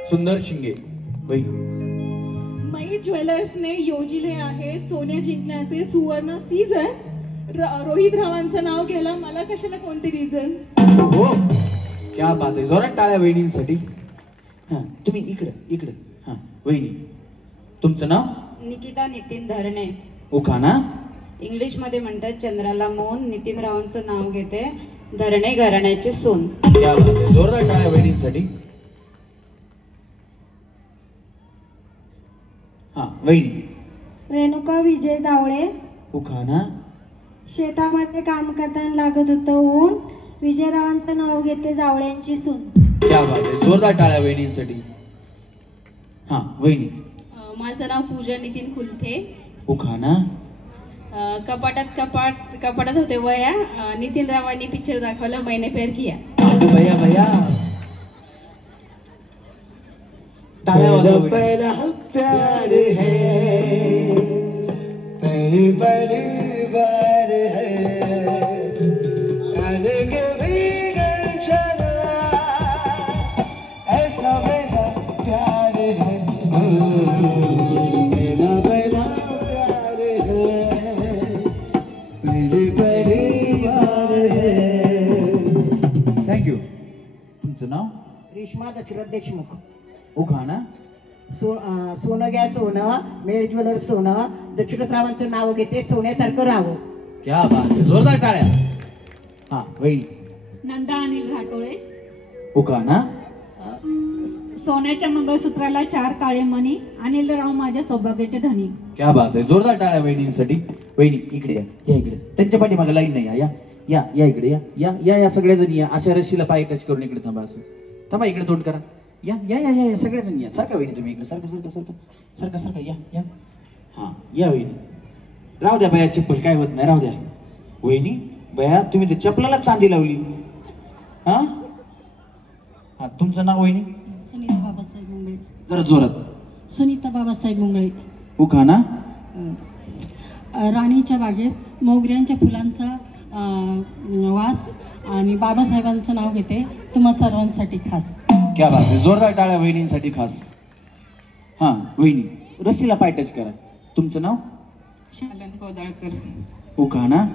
सुंदर शिंगे. मई ज्वेलर्सने योजिले आहे सोने जिंकण्याचे सुवर्ण सीझन. रोहित रावांचं नाव घ्यायला मला कशाला कोणते रिझन. हो क्या बात आहे. जोरात टाळ्या वहिनींसाठी. हा तुम्ही इकडे इकडे. हा वहिनी तुमचं नाव? निकिता नितीन धरणे. उखाना? इंग्लिश मध्ये म्हणतात चंद्राला मौन. नितीन रावांचं नाव घेते, धरणे घराण्याचे सोन. क्या बात आहे. जोरदार टाळ्या वहिनींसाठी. हा वहिनी. रेणुका विजय जावळे. उखाना? शेतामध्ये काम करताना लागत होतं ऊन, विजयरावांचं नाव घेते जावळ्यांची सून. क्या बात आहे. जोरदार टाळ्या वहिनींसाठी. हा वहिनी. माझं नाव पूजा नितीन कुलथे. उखाना? कपाटात होते वया. नितीन रावांनी पिक्चर दाखवला मैंने प्यार किया. भैया भैया टाळ्या वाजवा. पहला प्यार है, पहली पहली बार है, अलग भीगन चला, ऐसा मेरा प्यार है, पहला पहला प्यार है, पहली पहली बार है. थँक्यू. तुमचं नाव? रेश्मा दशरथ देशमुख. उखाना? सोनं घ्या सोनं, मेळ ज्वेलर सोनं, दशरथरावांचं नाव घेते सोन्यासारखं राहावं. क्या बात आहे. जोरदार टाळ्या. हा वहिनी. नंदा अनिल राठोळे. उखाना? सोन्याच्या मंगळसूत्राला 4 काळे मणी, अनिल राव माझ्या सौभाग्याचे धनी. क्या बात आहे. जोरदार टाळ्या वहिनींसाठी. वहिनी इकडे या, या इकडे. त्यांच्या पाठीमागे लाईन नाही. या या या इकडे या या या या सगळेजण या. अशा रस्सीला पाय टच करून इकडे थांबा. असं थांबा, इकडे तोंड करा. या या या या सगळेजण या. सारखा वहिनी तुम्ही इकडे. सारखं सारखं सारखं सारखं सारखं या या. हा या वहिनी. राहू द्या बया चप्पल, काय होत नाही, राहू द्या. वहिनी बया तुम्ही ते चपलाला चांदी लावली. हा हा तुमचं नाव वहिनी? सुनीता बाबासाहेब मुंगळे. जरा जोरात. सुनीता बाबासाहेब मुंगळे. उखाना? राणीच्या बागेत मोगऱ्यांच्या फुलांचा वास आणि बाबासाहेबांचं नाव घेते तुम्हा सर्वांसाठी खास. क्या बात आहे. जोरदार टाळ्या वहिनींसाठी खास. हा वहिनी रस्सीला पाय टच करा. तुमचं नाव? शालन कोदाळकर. उखाना?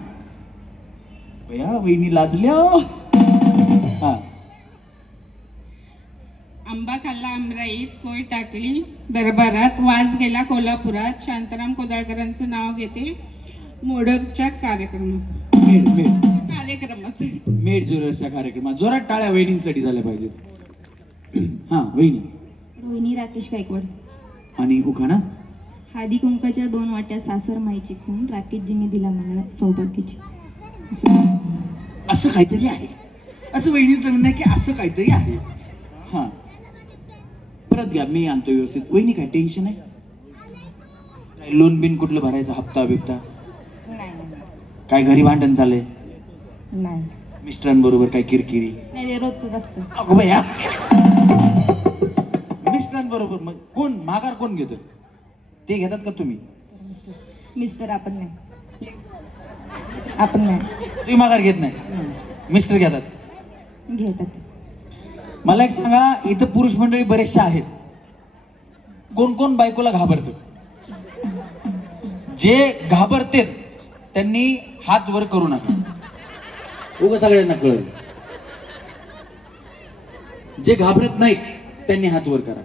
बया वहिनी लाजल्या. हा आंबा खाल्ला आमराईत, कोय टाकली दरबारात, वास गेला कोल्हापुरात, शांताराम कोदाळकरांचं नाव घेते मोडकच्या कार्यक्रमात. मेड ज्वेलर्सच्या कार्यक्रमात. जोरात टाळ्या वहिनींसाठी झाल्या पाहिजेत. हा वहिनी. रोहिणी राकेश गायकवाड. आणि उखाना? हळदी कुंकाच्या 2 वाट्या सासर माईची खून, राकेशजींनी दिला मला सौभाग्याची. असं काहीतरी आहे. असं वहिनींचं म्हणणं आहे की असं काहीतरी आहे. हा परत घ्या, मी आणतो व्यवस्थित. वहिनी काय टेन्शन आहे? काय लोन बिन कुठलं भरायचा, हप्ता बिप्ता? काय घरी भांडण झालंय? नाही मिस्टरांबरोबर काय किरकिरी? नाही, रोजच असतं. अगो भैया मिस्टरांबरोबर मग कोण माघार कोण घेतं? ते घेतात का तुम्ही? मिस्टर. आपण नाही. आपण नाही. तुम्ही माघार घेत नाही, मिस्टर घेतात? घेतात. मला एक सांगा, इथं पुरुष मंडळी बरेचशे आहेत, कोण कोण बायकोला घाबरतं? जे घाबरते त्यांनी हात वर करू नका, उगा सगळ्यांना कळलं. जे घाबरत नाहीत त्यांनी हात वर करा.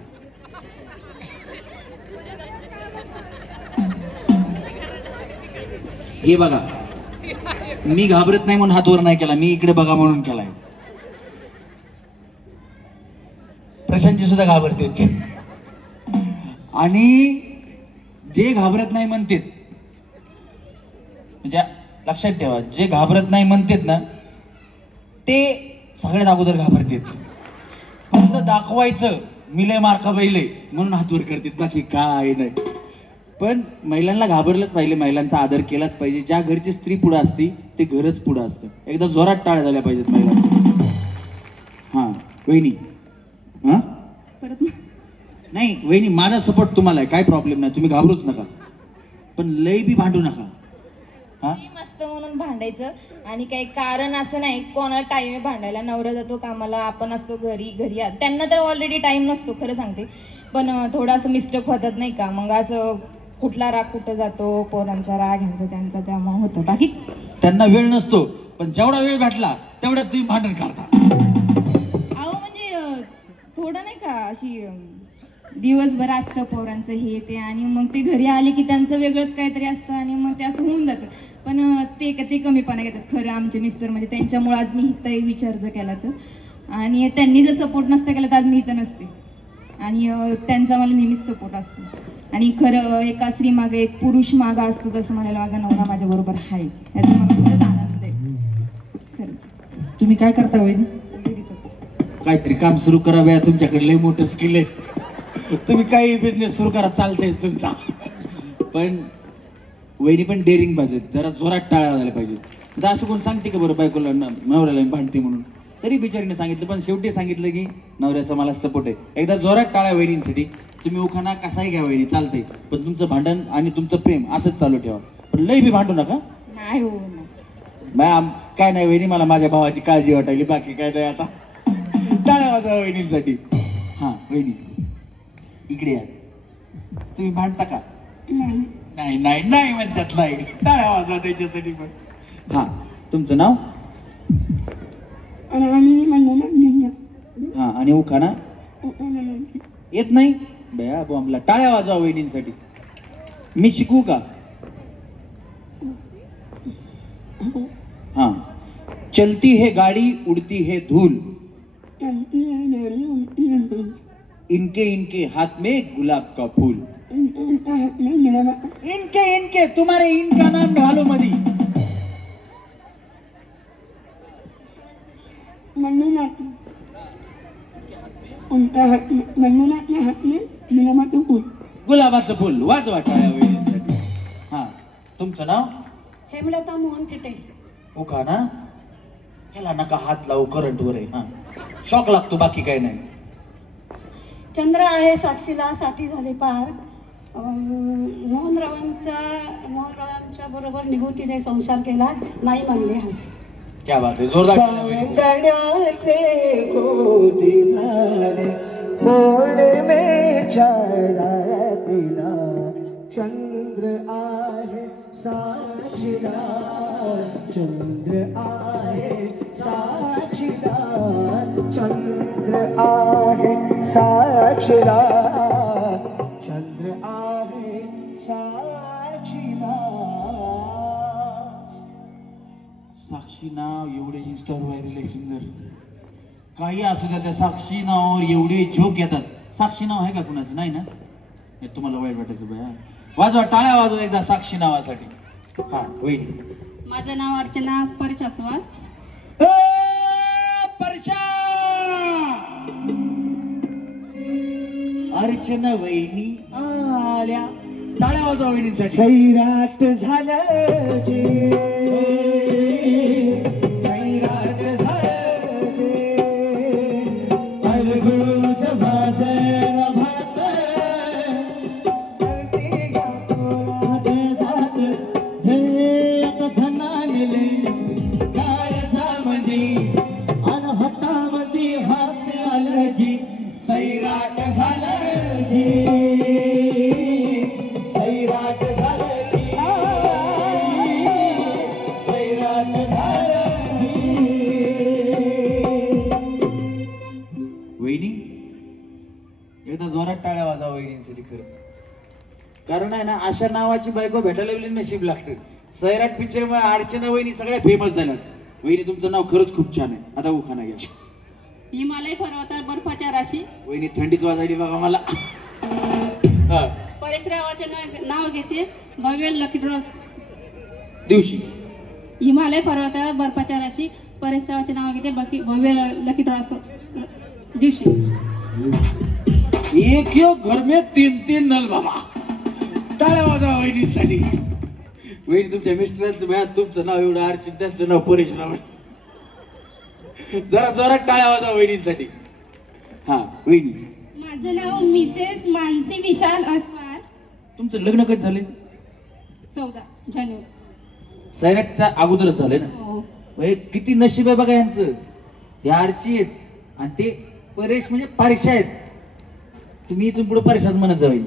हे बघा, मी घाबरत नाही म्हणून हात वर नाही केला, मी इकडे बघा म्हणून केलाय. प्रशांतजी सुद्धा घाबरते. आणि जे घाबरत नाही म्हणतात, म्हणजे लक्षात ठेवा, जे घाबरत नाही म्हणतात ना ते सगळ्यात अगोदर घाबरतात. फक्त दाखवायचं मी लय मार्का बैले म्हणून हातवर करतात, बाकी काय नाही. पण महिलांना घाबरलंच पाहिजे, महिलांचा आदर केलाच पाहिजे. ज्या घरची स्त्री पुढे असते ते घरच पुढे असतं. एकदा जोरात टाळ्या झाल्या पाहिजेत महिलांच्या. हा वहिनी, हा परत नाही वहिनी, माझा सपोर्ट तुम्हाला आहे, काय प्रॉब्लेम नाही, तुम्ही घाबरूच नका, पण लय बी भांडू नका. हा मस्त म्हणून भांडायचं आणि काही कारण असं नाही. कोणाला टाइम आहे भांडायला? नवरा जातो कामाला, आपण असतो घरी. त्यांना तर ऑलरेडी टाइम नसतो, खरं सांगते. पण थोडं असं मिस्टेक होतात नाही का, मग असं कुठला राग कुठं जातो, पोरांचा राग ह्यांचा त्यांचा, त्यामुळे होतं. बाकी त्यांना वेळ नसतो, पण जेवढा वेळ भेटला तेवढ्यात तुम्ही भांडण काढता. अहो म्हणजे थोडं नाही का, अशी दिवसभर असतं पोरांचं हे ते, आणि मग ते घरी आले की त्यांचं वेगळंच काहीतरी असतं आणि मग ते असं होऊन जातं. पण ते कमीपणा घेतात खरं आमचे मिस्टर. म्हणजे त्यांच्यामुळे आज मी इथं विचार जर केला तर, आणि त्यांनी जर सपोर्ट नसता केला तर आज मी इथं नसते. आणि त्यांचा मला नेहमीच सपोर्ट असतो. आणि खरं एका स्त्री मागे एक पुरुष मागा असतो तसं म्हणायला माझा नवरा माझ्या बरोबर आहे, याचा मला खरंच आनंद आहे. खरंच. तुम्ही काय करता वहिनी? घरीच असते. काहीतरी काम सुरू करावं, तुमच्याकडे लय मोठं स्किल आहे, तुम्ही काही बिझनेस सुरू करा, चालतेच तुमचा. पण वहिनी पण डेअरिंग बाजत, जरा जोरात टाळ्या झाल्या पाहिजे. आता असं कोण सांगते का बरं बायकोला नवऱ्याला भांडते म्हणून? तरी बिचारीने सांगितलं, पण शेवटी सांगितलं की नवऱ्याचा मला सपोर्ट आहे. एकदा जोरात टाळ्या वहिनींसाठी. तुम्ही उखाणा कसाही घ्या वहिनी, चालतंय, पण तुमचं भांडण आणि तुमचं प्रेम असंच चालू ठेवा. पण लय बी भांडू नका. नाही हो काय नाही वहिनी, मला माझ्या भावाची काळजी वाटायली, बाकी काय नाही. आता टाळ्या वाजवा वहिनींसाठी. हा वहिनी इकडे या. तुम्ही भांडता का? नाही नाही नाही म्हणतात, नाही. टाळ्या वाजवा त्याच्यासाठी पण. हा तुमचं नाव? हा आणि उखाणा येत नाही बया बॉम्बला. टाळ्या वाजवा वहिनींसाठी. मी शिकू का? हाँ चलती है गाड़ी उड़ती है धूल, इनके इनके हाथ में गुलाब का फूल. इनके इनके तुम्हारे इनका नाम ढालो मधी. गुलाबाचं फूल. वाजवा टाळ्या वहिनींसाठी. हा तुमचं नाव? हेमलता मोहन चिटे. उखाणा ह्याला नका हात लावू, करंट वर आहे. हा शॉक लागतो, बाकी काही नाही. चंद्र आहे साक्षीला, साठी झाले पार. मोहनरावांच्या बरोबर निगुतीने संसार केला, नाही म्हणले हा. क्या बात आहे, जोरदार. चांदण्याचे गोदी झाले, पौर्णिमेच्या रात्रीला चंद्र आहे साक्षीला, चंद्र आहे साक्षीला, चंद्र आहे साक्षीला, चंद्र आहे साक्षीला. साक्षी नाव एवढे इंस्टावर व्हायरल आहे, सुंदर. काही असू द्या, त्या साक्षी नावावर एवढे जोक येतात. साक्षी नाव आहे का कुणाचं? नाही ना? तुम्हाला वाईट वाटायचं बया. वाजवा टाळ्या, वाजवा एकदा साक्षी नावासाठी. हा होईल. माझं नाव अर्चना परचासवाल. परशा अर्चना वहिनी आल्या. टाळ्या वाजवा वहिनीसाठी. सैराट झालं जे, सैराट झालं जे, अलगूच वाजण भात, करते या तोळात दात. हे आता धनाले काळजामध्ये अन हातामध्ये हात आलं जी. सैराट झालं जे, सैराट झालं, सैराट झालं. टाळ्या वाजावा वहिनींसाठी खरंच. कारण आहे ना अशा नावाची बायको भेटायला गेली नशीब लागतं. सैराट पिक्चर मध्ये अर्चना वहिनी सगळ्या फेमस झाल्यात. वहिनी तुमचं नाव खरंच खूप छान आहे. आता उखाणा घ्या. हिमालय पर्वतावर बर्फाच्या राशी. वहिनी थंडीच वाजायली बघा मला. परेशरावाचे नाव घेते भव्य लकी ड्रॉ दिवशी. हिमालय पर्वतावर बर्फाच्या राशी. परेशरावाचे नाव घेते भव्य लकी ड्रॉ दिवशी. एक घर में 3-3 नल बाबा. टाळ्या वाजवा वहिनींसाठी. वहिनी तुमच्या मिस्टरांचं भया तुमचं नाव एवढं अर्चित त्यांचं नाव परेशराव. जरा जोरात टाळ्या वाजवा वहिनींसाठी. हा वहिनी. माझं नाव मिसेस मानसी विशाल अस्वार. तुमचं लग्न कधी झाले? 14 जानेवारी. सैराटच्या अगोदरच झाले ना. किती नशीब आहे बघा यांचं. या अर्ची आहेत आणि ते परेश म्हणजे पारिशा आहेत. तुम्ही इथून पुढे परेशाच म्हणत जाईल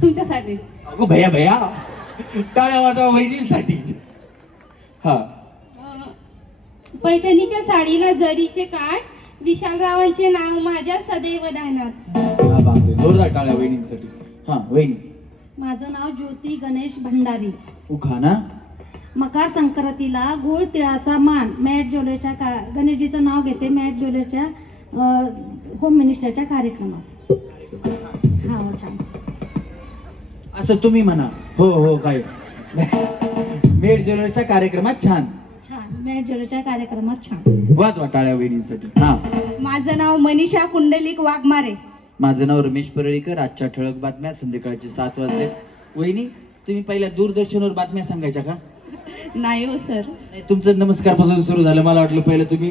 तुमच्यासाठी. अगो भैया भैया टाळ्या वाजवा वहिनींसाठी. हा. पैठणीच्या साडीला जरीचे काठ. विशालरावांचे नाव माझ्या सदैव ध्यानात. जोरदार टाळ्या वहिनींसाठी. हा वहिनी. माझं नाव ज्योती गणेश भंडारी. उखाणा. मकर संक्रांतीला गुळ तिळाचा मान. मॅट ज्वेलरच्या गणेशजीचं नाव घेते मॅट ज्वेलरच्या होम मिनिस्टरच्या कार्यक्रमात. हा हो छान. असं तुम्ही म्हणा. हो हो काय मेड ज्वेलरच्या कार्यक्रमात छान. मॅट ज्वेलरच्या कार्यक्रमात छान. वाजवा टाळ्या वहिनींसाठी. हा. माझं नाव मनीषा कुंडलिक वाघमारे. माझं नाव रमेश परळीकर. आजच्या ठळक बातम्या संध्याकाळचे 7 वाजले. वहिनी तुम्ही पहिल्या दूरदर्शनवर बातम्या सांगायच्या का? नाही हो सर. तुमचं नमस्कार पासून सुरू झालं. मला वाटलं पहिलं तुम्ही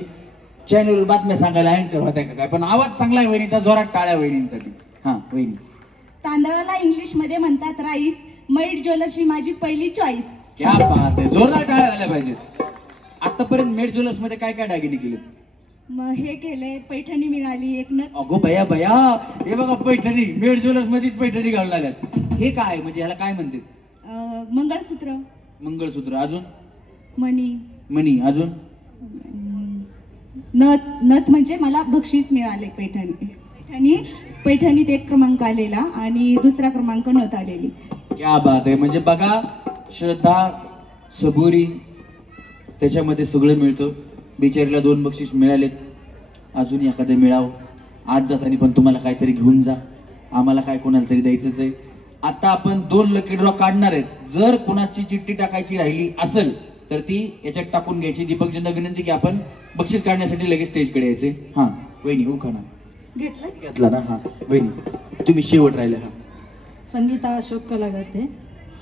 चॅनलवर बातम्या सांगायला अँकर होत्या का काय. पण आवाज चांगला आहे वहिनीचा. जोरात टाळ्या वहिनींसाठी. हा वहिनी. तांदळाला इंग्लिश मध्ये म्हणतात राईस. मैट ज्वेलर्सची माझी पहिली चॉईस. क्या बात आहे. जोरदार टाळ्या झाल्या पाहिजेत. आतापर्यंत मेड ज्वेलर्स मध्ये काय काय दागिने केले? मग हे केले पैठणी मिळाली एक नथ. अगो बया बया हे बघा पैठणी. मेड ज्वेलर्स मध्येच पैठणी घालून आल्यात. हे काय म्हणजे ह्याला काय म्हणते? मंगळसूत्र. मंगळसूत्र. अजून? मणी. मणी. अजून? नथ. नथ म्हणजे मला बक्षीस मिळाले पैठणी. पैठणीत 1 क्रमांक आलेला आणि 2रा क्रमांक नथ आलेली. क्या बात आहे. म्हणजे बघा श्रद्धा सबुरी त्याच्यामध्ये सगळं मिळतं. बिचारीला 2 बक्षीस मिळालेत. अजून एखादं मिळावं. आज जाताना पण तुम्हाला काहीतरी घेऊन जा. आम्हाला काय कोणाला तरी द्यायचंच आहे. आता आपण 2 लकी ड्रॉ काढणार आहेत. जर कोणाची चिठ्ठी टाकायची राहिली असेल तर ती याच्यात टाकून घ्यायची. दीपकजींना विनंती की आपण बक्षीस काढण्यासाठी लगेच स्टेजकडे यायचे. हा वहिनी उखाणा घेतला ना. हा वहिनी तुम्ही शेवट राहिले. हा. संगीता अशोक कलागते.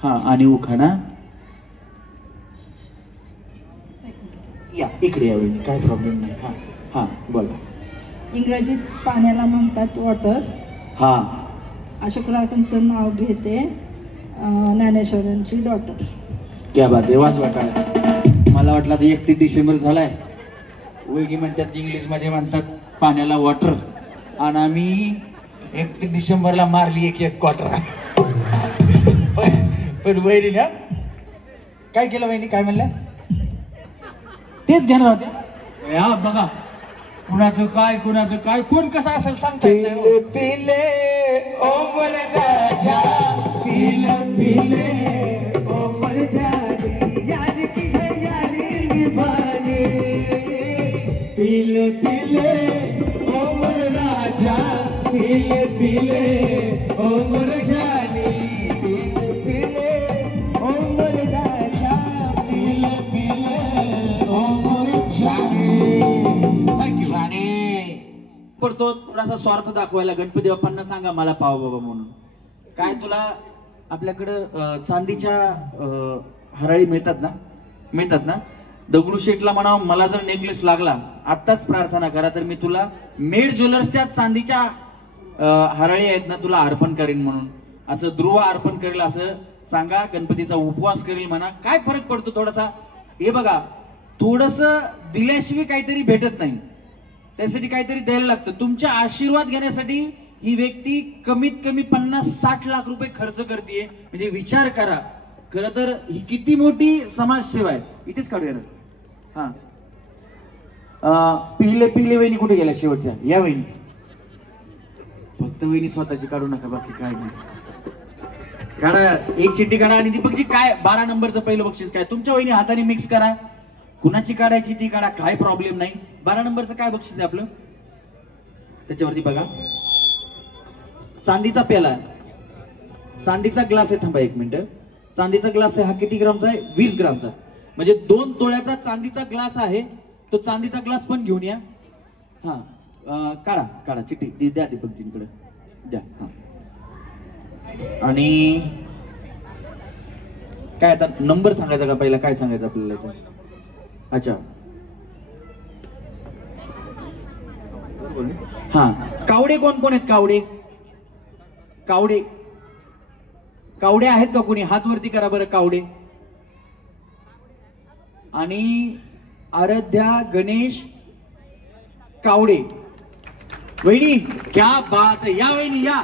हा आणि उखाणा. या इकडे या वहिनी. काय प्रॉब्लेम नाही. हा हा बोला. इंग्रजीत पाण्याला म्हणतात वॉटर. हा. अशोकरावांचं नाव घेते ज्ञानेश्वरांची डॉटर. क्या बात आहे. वाजवा टाळ्या. मला वाटलं आता 31 डिसेंबर झालाय. वैगी म्हणतात इंग्लिश मध्ये म्हणतात पाण्याला वॉटर आणि आम्ही 31 डिसेंबरला मारली 1 क्वार्टर. पण वहिनी काय केलं? वहिनी काय म्हणल्या? तेच घेणार होते. हा बघा कुणाचं काय कुणाचं काय कोण कसं असेल सांगता येत नाही. पिले ओमर जा पिले पिले ओमर जा याद की है यारी निभानी. पिले पिले ओमर राजा पिले पिले ओमर जानी. पिले पिले ओमर राजा पिले पिले ओमर जानी. पडतो थोडासा स्वार्थ दाखवायला. गणपती बाप्पांना सांगा मला पाव बाबा म्हणून. काय तुला आपल्याकडं चांदीच्या हराळी मिळतात ना. दगडूशेठला म्हणा मला जर नेकलेस लागला आत्ताच प्रार्थना करा तर मी तुला मेड ज्वेलर्सच्या चांदीच्या हराळी आहेत ना तुला अर्पण करीन म्हणून. असं ध्रुव अर्पण करेल असं सांगा. गणपतीचा उपवास करेल म्हणा. काय फरक पडतो थोडासा. हे बघा थोडस दिल्याशिवाय काहीतरी भेटत नाही. त्यासाठी काहीतरी द्यायला लागतं. तुमच्या आशीर्वाद घेण्यासाठी ही व्यक्ती कमीत कमी 50-60 लाख रुपये खर्च करते. म्हणजे विचार करा. खरं तर ही किती मोठी समाजसेवा आहे. इथेच काढूया ना. हा पिले पिले वहिनी कुठे गेल्या शेवटच्या? या वहिनी फक्त वहिनी स्वतःची काढू नका, बाकी काय नाही. काढा एक चिठ्ठी काढा. आणि दीपकजी काय 12 नंबरचं पहिलं बक्षीस काय तुमच्या वहिनी हाताने मिक्स करा, कुणाची काढायची ती काढा, काय प्रॉब्लेम नाही. 12 नंबरचं काय बक्षीस आहे आपलं त्याच्यावरती बघा. चांदीचा प्याला, चांदीचा ग्लास आहे. थांबा 1 मिनिट. चांदीचा ग्लास आहे हा किती ग्रामचा आहे? 20 ग्रामचा. म्हणजे 2 तोळ्याचा चांदीचा ग्लास आहे. तो चांदीचा ग्लास पण घेऊन या. हा काढा काढा चिठ्ठी द्या दीपकजींकडे द्या. हा आणि काय आता नंबर सांगायचा का पहिला, काय सांगायचं आपल्याला? अच्छा हा कावडे कोण कोण आहेत? कावडे कावडे कावडे आहेत का कोणी? हात वरती करा बरं. कावडे. आणि आराध्या गणेश कावडे. वहिनी क्या बात आहे. या वहिनी या.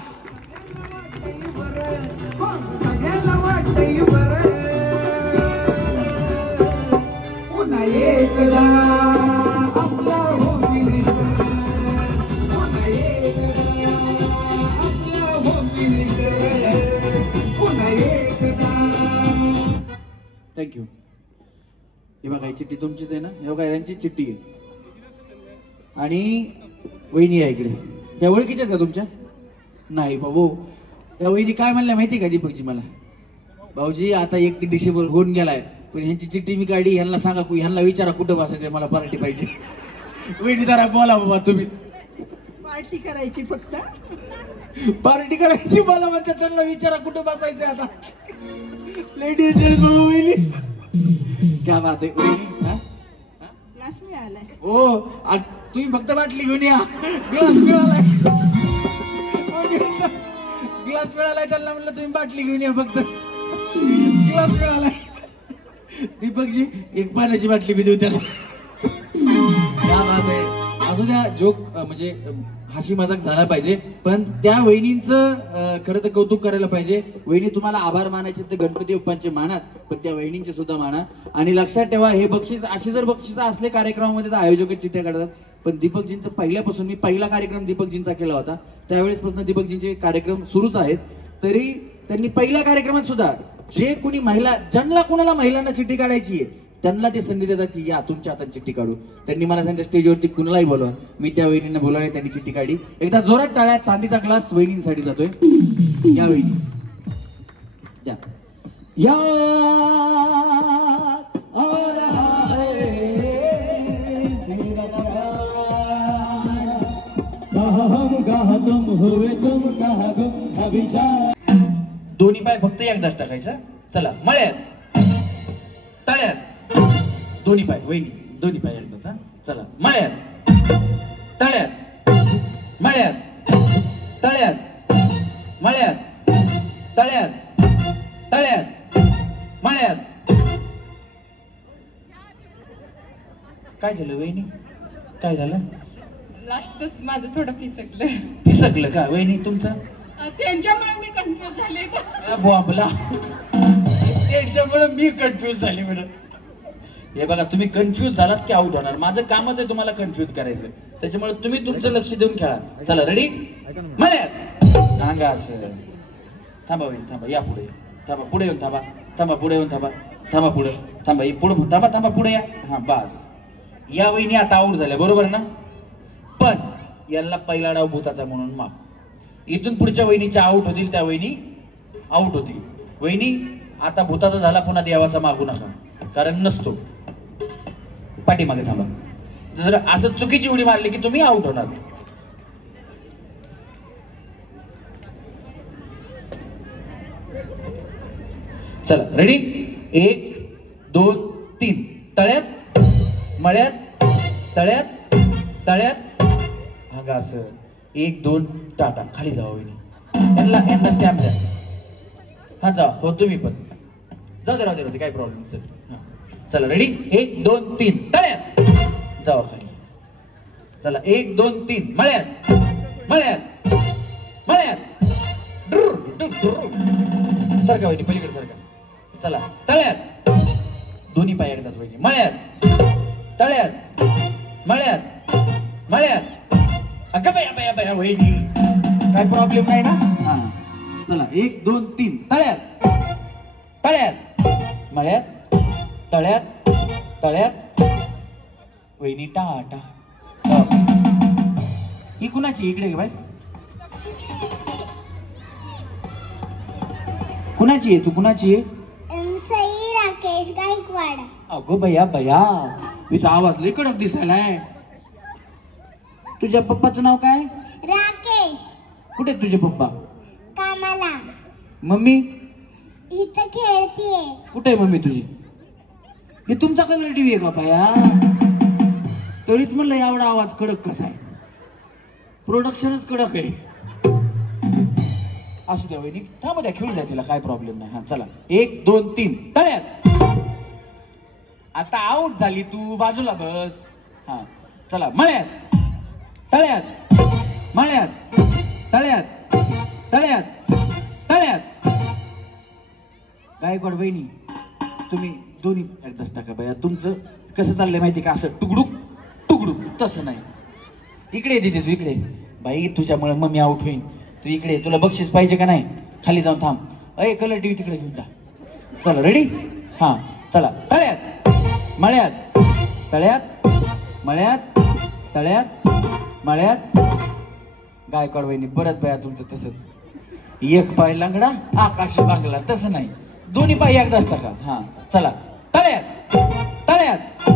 थँक्यू. हे बघा ही चिठ्ठी तुमचीच आहे ना? हे बघा यांची चिठ्ठी आहे. आणि वहिनी आहे इकडे. त्या ओळखीच्या आहेत का तुमच्या? नाही बाबू. त्या वहिनी काय म्हणल्या माहिती का दीपकजी मला? भाऊजी आता 31 डिसेंबर होऊन गेलाय, पण ह्यांची चिठ्ठी मी काढली, ह्यांना सांगा, ह्यांना विचारा कुठं बसायचंय, मला पार्टी पाहिजे. वहिनी जरा बोला बाबा तुम्ही. पार्टी करायची फक्त. पार्टी करायची मला म्हणतात, त्यांना विचारा कुठं बसायचंय आता. वहिनी क्या बात आहे. वहिनी ग्लास मिळालाय. हो तुम्ही फक्त बाटली घेऊन या. ग्लास मिळालाय. ग्लास मिळालाय त्यांना म्हणलं तुम्ही बाटली घेऊन या फक्त. ग्लास मिळालाय. दीपकजी एक पाण्याची बाटली बी देऊ त्याला. क्या बात आहे. असू द्या जोक म्हणजे हसी मजाक झाला पाहिजे, पण त्या वहिनींचं खरं तर कौतुक करायला पाहिजे. वहिनी तुम्हाला आभार मानायचे तर गणपती बाप्पांचे मानाच, पण त्या वहिनींचे सुद्धा माना. आणि लक्षात ठेवा हे बक्षीस असे जर बक्षीस असले कार्यक्रमामध्ये तर आयोजक चिठ्ठ्या काढतात. पण दीपकजींचं पहिल्यापासून मी पहिला कार्यक्रम दीपकजींचा केला होता त्यावेळेसपासून दीपकजींचे कार्यक्रम सुरूच आहेत. तरी त्यांनी पहिल्या कार्यक्रमात सुद्धा जे कोणी महिला ज्यांना कोणाला महिलांना चिठ्ठी काढायची आहे त्यांना ते संधी देतात की या तुमच्या हातात चिठ्ठी काढू. त्यांनी मला सांगितलं स्टेजवरती कुणालाही बोलवा. मी त्या वहिनींना बोलावले, त्यांनी चिठ्ठी काढली. एकदा जोरात टाळ्या. चांदीचा ग्लास वहिनींसाठी जातोय. या वहिनी द्या. दोन्ही पाय फक्त एकदाच टाकायचं. चला मळ्यात तळ्यात दोन्ही पाय. वहिनी दोन्ही पाय एकदाच. चला मळ्यात तळ्यात मळ्यात तळ्यात मळ्यात तळ्यात तळ्यात मळ्यात. काय झालं वहिनी? काय झालं? लास्टच माझं थोडं फिसकलं. फिसकलं का वहिनी तुमचं? त्यांच्यामुळे मी कन्फ्युज झाले. बॉम्बला त्यांच्यामुळे मी कन्फ्युज झाले मॅडम. हे बघा तुम्ही कन्फ्युज झालात की आउट होणार. माझं कामच आहे तुम्हाला कन्फ्युज करायचं, त्याच्यामुळे तुम्ही तुमचं लक्ष देऊन खेळा. चला रेडी? मळ्यात सांगा असं. थांबा वहिनी थांबा. या पुढे थांबा. पुढे येऊन थांबा. थांबा पुढे येऊन थांबा. थांबा पुढे थांबा. पुढे थांबा. थांबा पुढे या. हा बस. या वहिनी आता आउट झाल्या बरोबर ना? पण यांना पहिला डाव भूताचा म्हणून माफ. इथून पुढच्या वहिनीच्या आउट होतील त्या वहिनी आउट होतील. वहिनी आता भूताचा झाला पुन्हा देवाचा मागू नका, कारण नसतो. पाठीमागे थांबा. जर असं चुकीची उडी मारली की तुम्ही आउट होणार. चला रेडी? 1 2 3. तळ्यात मळ्यात तळ्यात तळ्यात. हा गा असं 1 2 टाटा. खाली जावा वहिनी. यांना स्टॅम्प द्या. हा जा. हो तुम्ही पण जाऊ दे. राहू दे काय प्रॉब्लेम. चल चला रेडी? 1 2 3. तळ्यात जावा खाली. चला 1 2 3. मळ्यात मळ्यात मळ्यात. सरका वहिनी पलीकडे सरका. चला तळ्यात दोन्ही पाय एकदाच वहिनी. मळ्यात तळ्यात मळ्यात मळ्यात. अगं बया बया बया वहिनी काय प्रॉब्लेम नाही ना? हा चला 1 2 3 तळ्यात तळ्यात मळ्यात तळ्यात तळ्यात वहिनी टाटा. ही कुणाची? इकडे बाय, कुणाची आहे? तू कुणाची आहे? सई राकेश गायकवाड. अगो बया बया, तिचा आवाज लय कडक दिसायलाय. तुझ्या पप्पाचं नाव काय? राकेश. कुठे तुझे पप्पा? कामाला. मम्मी? इथं खेळतीये. कुठे आहे मम्मी तुझी? हे तुमचा कलर टीव्ही आहे का पाया? तरीच म्हणलं एवढा आवाज कडक कसा आहे? प्रोडक्शनच कडक आहे. असू द्या वहिनी, थांबू द्या, खेळू द्या तिला, काय प्रॉब्लेम नाही. हा चला 1 2 3 तळ्यात. आता आउट झाली तू, बाजूला बस. हा चला मळ्यात तळ्यात मळ्यात तळ्यात तळ्यात तळ्यात. गायकवाड वहिनी, तुम्ही दोन्ही ऍडजस्ट टाका बाया. तुमचं कसं चाललंय माहिती का? असं टुकडुक टुकडुक, तसं नाही. इकडे दे तू इकडे. बाई तुझ्यामुळे मम्मी आउट होईन. तू इकडे, तुला बक्षीस पाहिजे का नाही? खाली जाऊन थांब. अय कलर टीव्ही तिकडे घेऊन जा. चला रेडी? हा चला तळ्यात मळ्यात तळ्यात मळ्यात तळ्यात मळ्यात. गायकवाड वहिनी परत बाया तुमचं तसंच. एक पाय लांगडा आकाशी बांगला, तसं नाही. दोन्ही पाय एकदाच टाका. हा चला तळ्यात तळ्यात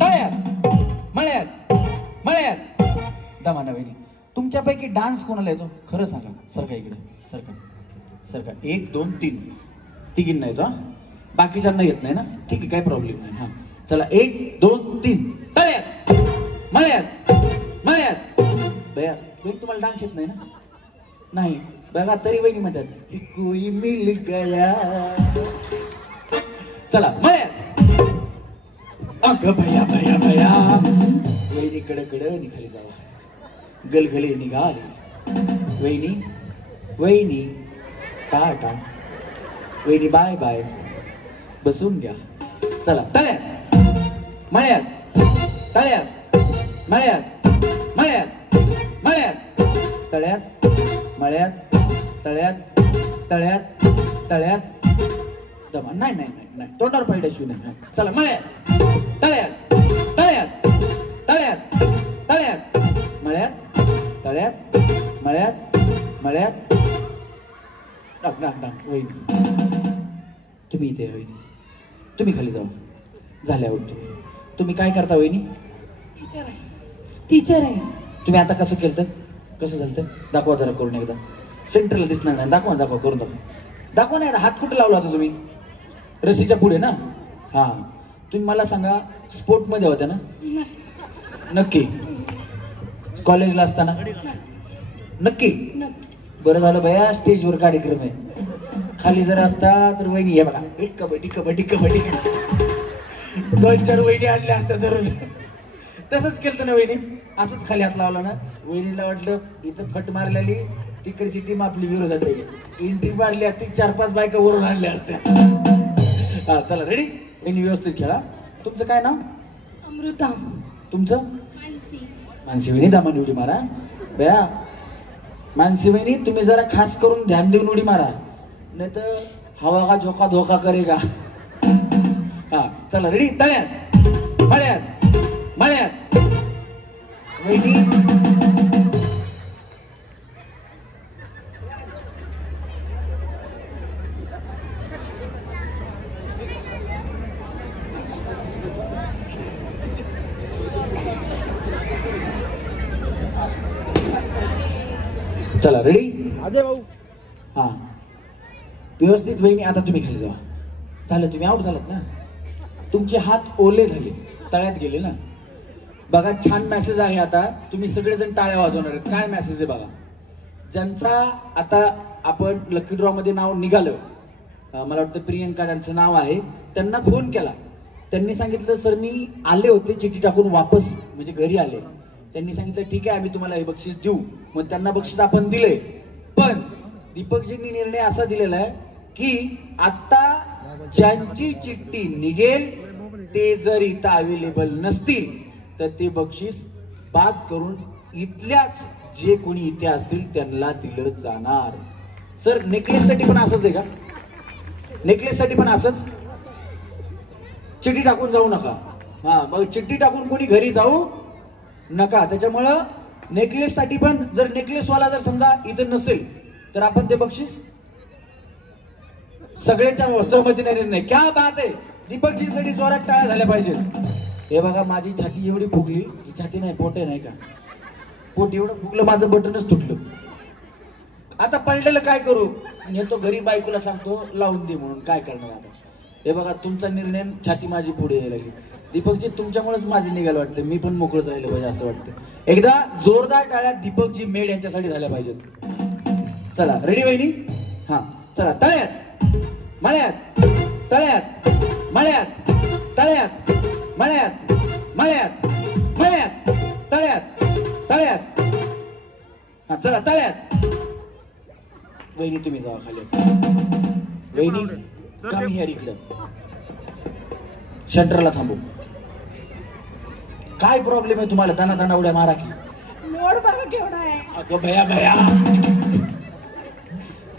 तळ्यात मळ्यात मळ्यात. दमाना वहिनी, तुमच्यापैकी डान्स कोणाला येतो खरं सांगा? सरका इकडे, सरका सरका. 1 2 3 तिघींना येतो. बाकीच्यांना येत नाही ना? ठीक आहे, काय प्रॉब्लेम नाही. हा चला 1 2 3 तळ्यात मळ्यात मळ्यात. बया वहिनी तुम्हाला डान्स येत नाही ना? नाही बघा तरी वहिनी म्हणतात कोई मिल गया. चला मळ्यात. अगं भया भया भया, वहिनी कडकडे निघाली जावा. गलगले निघाली. वहिनी वहिनी टाटा. वहिनी बाय बाय, बसून घ्या. चला तळ्यात मळ्यात तळ्यात मळ्यात मळ्यात मळ्यात तळ्यात मळ्यात तळ्यात तळ्यात तळ्यात. दमा नाही नाही नाही, तोंडावर पाहिजे नाही. चला मळ्यात तळ्यात तळ्यात तळ्यात तळ्यात मळ्यात तळ्यात मळ्यात मळ्यात. डाक डाक डाक. वहिनी तुम्ही इथे, वहिनी तुम्ही खाली जाऊ. झाल्यावर तुम्ही काय करता वहिनी? टीचर आहे. टीचर आहे. तुम्ही आता कसं केलं? कसं झालं? दाखवा जरा करून एकदा. सेंटरला दिसणार नाही. दाखवा दाखवा करून दाखवा. दाखवा नाही. हात कुठे लावला होता तुम्ही? रसीच्या पुढे ना? हा तुम्ही मला सांगा, स्पोर्टमध्ये होत्या ना? नक्की. कॉलेजला असताना नक्की? बरं झालं बया, स्टेजवर कार्यक्रम आहे. खाली जर असता तर वहिनी हे बघा, एक कबड्डी कबड्डी कबड्डी 2-4 वहिनी आणल्या असत्या धरून. तसंच केलं ना वहिनी, असंच खाली हात लावला ना. वहिनीला वाटलं इथं फट मारलेली तिकडची टीम आपली विरोधात आहे. एंट्री मारली असती 4-5 बायका वरून आणल्या असत्या. हा चला रेडी? वहिनी व्यवस्थित खेळा. तुमचं काय नाव? अमृता. तुमचं? मानसी. मानसी वहिनी दामान उडी मारा. बया मानसी वहिनी तुम्ही जरा खास करून ध्यान देऊन उडी मारा, नाही तर हवा का झोका धोका करेगा. हा चला रेडी? तळ्यात मळ्यात मळ्यात. वहिनी चला रेडी? अजय भाऊ. हा व्यवस्थित वहिनी. आता तुम्ही खाली जावा. झालं, तुम्ही आउट झालात ना. तुमचे हात ओले झाले, तळ्यात गेले ना. बघा छान मेसेज आहे. आता तुम्ही सगळेजण टाळ्या वाजवणार आहेत. काय मेसेज आहे बघा. ज्यांचा आता आपण लकी ड्रॉ मध्ये नाव निघालं, मला वाटतं प्रियंका त्यांचं नाव आहे, त्यांना फोन केला. त्यांनी सांगितलं सर मी आले होते चिठ्ठी टाकून वापस, म्हणजे घरी आले. त्यांनी सांगितलं ठीक आहे आम्ही तुम्हाला हे बक्षीस देऊ. मग त्यांना बक्षीस आपण दिलंय. पण दीपकजींनी निर्णय असा दिलेला आहे की आता ज्यांची चिठ्ठी निघेल ते जर इथं अवेलेबल नसतील तर ते बक्षीस बाद करून इथल्याच जे कोणी इथे असतील त्यांना दिलं जाणार. सर नेकलेस साठी पण असंच आहे का? नेकलेस साठी पण असंच? चिठ्ठी टाकून जाऊ नका. हा मग चिठ्ठी टाकून कोणी घरी जाऊ नका. त्याच्यामुळं नेकलेस साठी पण जर नेकलेसवाला जर समजा इथं नसेल तर आपण ते बक्षीस सगळ्यांच्या सहमतीने निर्णय. क्या बात आहे. दीपकजींसाठी जोरात टाळ्या झाल्या पाहिजेत. हे बघा माझी छाती एवढी फुगली. ही छाती नाही पोट आहे नाही का? पोट एवढं फुगलं माझं बटनच तुटलं. आता पडलेलं काय करू? येतो घरी बायकोला सांगतो लावून दे म्हणून. काय करणार आता? हे बघा तुमचा निर्णय. छाती माझी पुढे यायला लागली. दीपकजी तुमच्यामुळेच माझी निघायला वाटतं. मी पण मोकळंच राहिलं पाहिजे असं वाटतं. एकदा जोरदार टाळ्या दीपकजी मेड यांच्यासाठी झाल्या पाहिजेत. चला रेडी वहिनी? हा चला. तळ्यात मळ्यात तळ्यात मळ्यात तळ्यात मळ्यात मळ्यात मळ्यात तळ्यात तळ्यात. हा चला तळ्यात. वहिनी तुम्ही जावा खाली. वहिनी कम हिअर इकडं. शंटरला थांबू. काय प्रॉब्लेम आहे तुम्हाला? दाना दाना उड्या मारा की. मोड बघा केवढा आहे. अगं भया भया.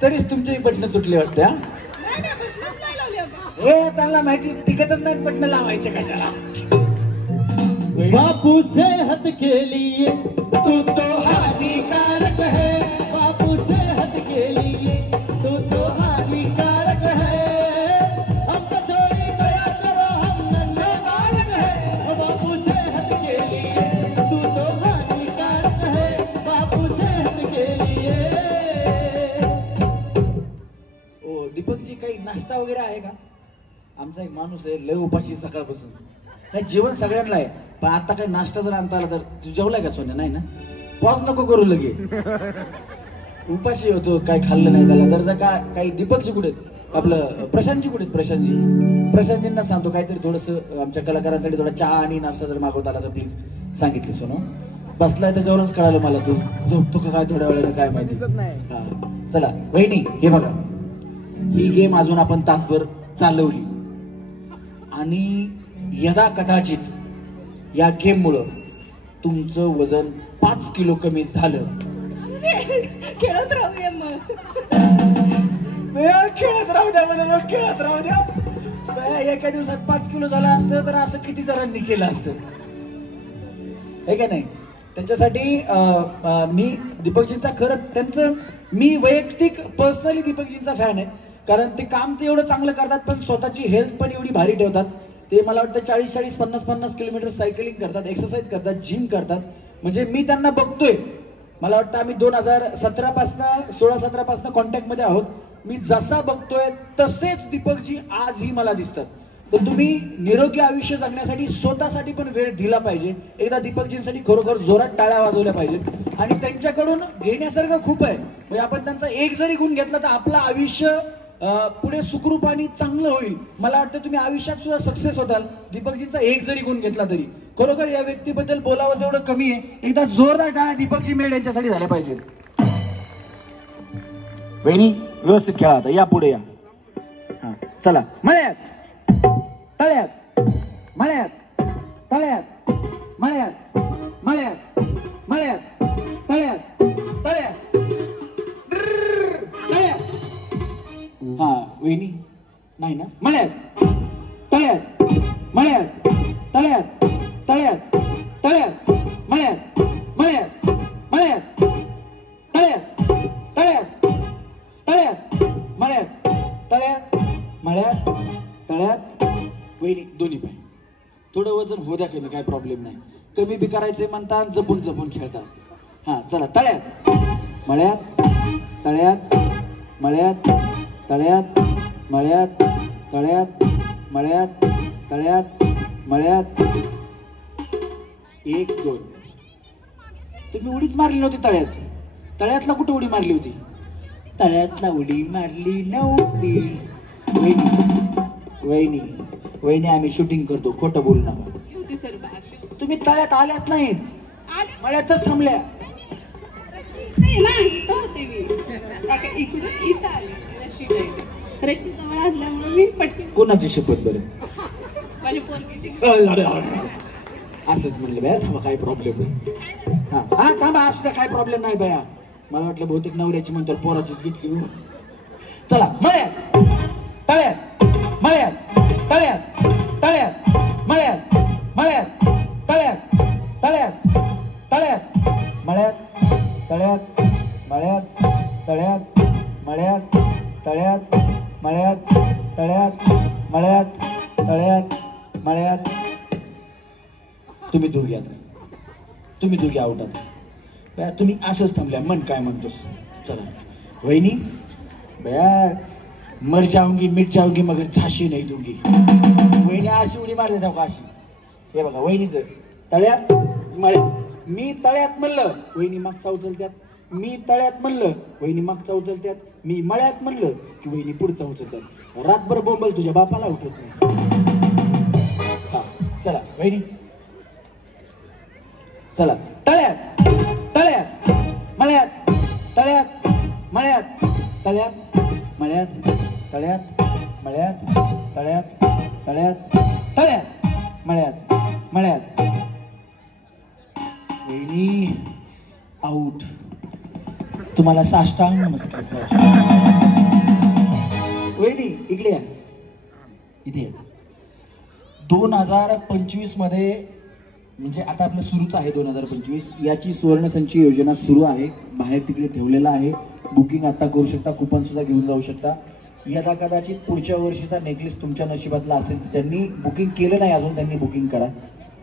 तरीच तुमचेही बटणं तुटले वाटते. हा हे त्यांना माहिती टिकतच नाही बटणं लावायचे कशाला. बापू सेहत के लिए तू तो हानिकारक है. बापू सेहत के लिए तू तो हानिकारक है. हम तो थोड़ी दया करो हम नन्हे बालक है. बापू सेहत के लिए तू तो हानिकारक है. बापू सेहत के लिए. ओ दीपकजी काही नाश्ता वगैरे आहे का? आमचा एक माणूस आहे लय उपाशी सकाळपासून. नाही जेवण सगळ्यांना आहे पण आता काही नाश्ता जर आणता आला तर. तू जेवलाय का सोन्या? नाही ना? पॉज नको करू लगे. उपाशी होतो काय खाल्लं नाही त्याला. जर का काही दीपकजी कुठे आपलं प्रशांतजी कुठे? प्रशांतजींना सांगतो काहीतरी थोडंसं आमच्या कलाकारांसाठी थोडा चहा आणि नाश्ता जर मागवता आला तर प्लीज. सांगितली सोनो. बसलाय त्याच्यावरच कळालं मला. तू झोपतो का काय थोड्या वेळानं काय माहिती. हा चला वहिनी हे बघा ही गेम अजून आपण तासभर चालवली आणि यदा कदाचित या गेम मुळे तुमचं वजन 5 किलो कमी झालं. खेळत राहूया मग. खेळत राहू द्या मला. मग खेळत राहू द्या. एका दिवसात 5 किलो झालं असतं तर असं किती जणांनी केलं असतं हे का नाही? त्यांच्यासाठी मी दीपकजींचा खरं त्यांचं मी वैयक्तिक पर्सनली दीपकजींचा फॅन आहे. कारण ते काम ते एवढं चांगलं करतात पण स्वतःची हेल्थ पण एवढी भारी ठेवतात. ते मला वाटतं 40-40, 50-50 किलोमीटर सायकलिंग करतात, एक्सरसाइज करतात, जिम करतात. म्हणजे मी त्यांना बघतोय. मला वाटतं आम्ही 2017 पासून 16-17 पासून कॉन्टॅक्ट मध्ये आहोत. मी जसा बघतोय तसेच दीपकजी आजही मला दिसतात. तर तुम्ही निरोगी आयुष्य जगण्यासाठी स्वतःसाठी पण वेळ दिला पाहिजे. एकदा दीपकजींसाठी खरोखर जोरात टाळ्या वाजवल्या पाहिजेत. आणि त्यांच्याकडून घेण्यासारखं खूप आहे. म्हणजे आपण त्यांचा एक जरी गुण घेतला तर आपलं आयुष्य पुढे सुखरूप आणि चांगलं होईल. मला वाटतं तुम्ही आयुष्यात सुद्धा सक्सेस होताल दीपकजींचा एक जरी गुण घेतला तरी. खरोखर या व्यक्तीबद्दल बोलावं तेवढं कमी आहे. एकदा जोरदार टाळ्या दीपकजी मेड यांच्यासाठी झाल्या पाहिजेत. वहिनी व्यवस्थित खेळा आता. या पुढे या. हा चला. मळ्यात तळ्यात मळ्यात तळ्यात मळ्यात मळ्यात मळ्यात तळ्यात तळ्यात तळ्यात. हा वहिनी नाही ना? मळ्यात तळ्यात मळ्यात तळ्यात तळ्यात तळ्यात मळ्यात मळ्यात मळ्यात तळ्यात तळ्यात तळ्यात मळ्यात तळ्यात मळ्यात तळ्यात. वहिनी दोन्ही पाय. थोडं वजन होऊ द्या कमी काय प्रॉब्लेम नाही. कमी बी करायचे म्हणतात जपून जपून खेळतात. हा चला. तळ्यात मळ्यात तळ्यात मळ्यात तळ्यात मळ्यात तळ्यात मळ्यात तळ्यात मळ्यात. 1 2. तुम्ही उडीच मारली नव्हती तळ्यात. तळ्यातला कुठे उडी मारली होती? तळ्यातला उडी मारली नव्हती. वहिनी वहिनी आम्ही शूटिंग करतो खोटं बोलू नका. तुम्ही तळ्यात आल्याच नाहीत. मळ्यातच थांबल्या. कोणाची शपथ बरं? असंच म्हणलं बाय थांबा काय प्रॉब्लेम आहे. हा हा थांबा, असू द्या, काय प्रॉब्लेम नाही बाया. मला वाटलं बहुतेक नवऱ्याची म्हणतो पोराचीच घेतली. चला मळ्यात तळ्यात मळ्यात तळ्यात तळ्यात मळ्यात मळ्यात तळ्यात तळ्यात तळ्यात मळ्यात तळ्यात मळ्यात तळ्यात मळ्यात तळ्यात मळ्यात तळ्यात मळ्यात तळ्यात मळ्यात. तुम्ही दोघी आता, तुम्ही दोघी आउट आता. तुम्ही असंच थांबल्या, मन काय म्हणतोस. चला वहिनी बया, मर जाऊंगी मिट जाऊंगी मगर झाशी नाही दोघी. वहिनी अशी उडी मारली जाऊ का अशी. हे बघा वहिनीचं तळ्यात मळ्यात. मी तळ्यात म्हणलं वहिनी मागचा उचलत्यात, मी तळ्यात म्हणलं वहिनी मागचा उचलत्यात, मी मळ्यात म्हणलं की वहिनी पुढचा उचलत्यात. रातभर बोंबल तुझ्या बापाला उठत नाही. हा चला वहिनी चला. तळ्यात तळ्यात मळ्यात तळ्यात मळ्यात तळ्यात मळ्यात तळ्यात मळ्यात तळ्यात तळ्यात तळ्यात मळ्यात मळ्यात. वहिनी आऊट. तुम्हाला साष्टांग नमस्कार. वहिनी इकडे या, इथे या. 2025 मध्ये म्हणजे आता आपलं सुरूच आहे 2025 याची सुवर्णसंची योजना सुरू आहे. बाहेर तिकडे ठेवलेला आहे. बुकिंग आता करू शकता, कुपन सुद्धा घेऊन जाऊ शकता. यदा कदाचित पुढच्या वर्षीचा नेकलेस तुमच्या नशिबातला असेल, ज्यांनी बुकिंग केलं नाही अजून त्यांनी बुकिंग करा.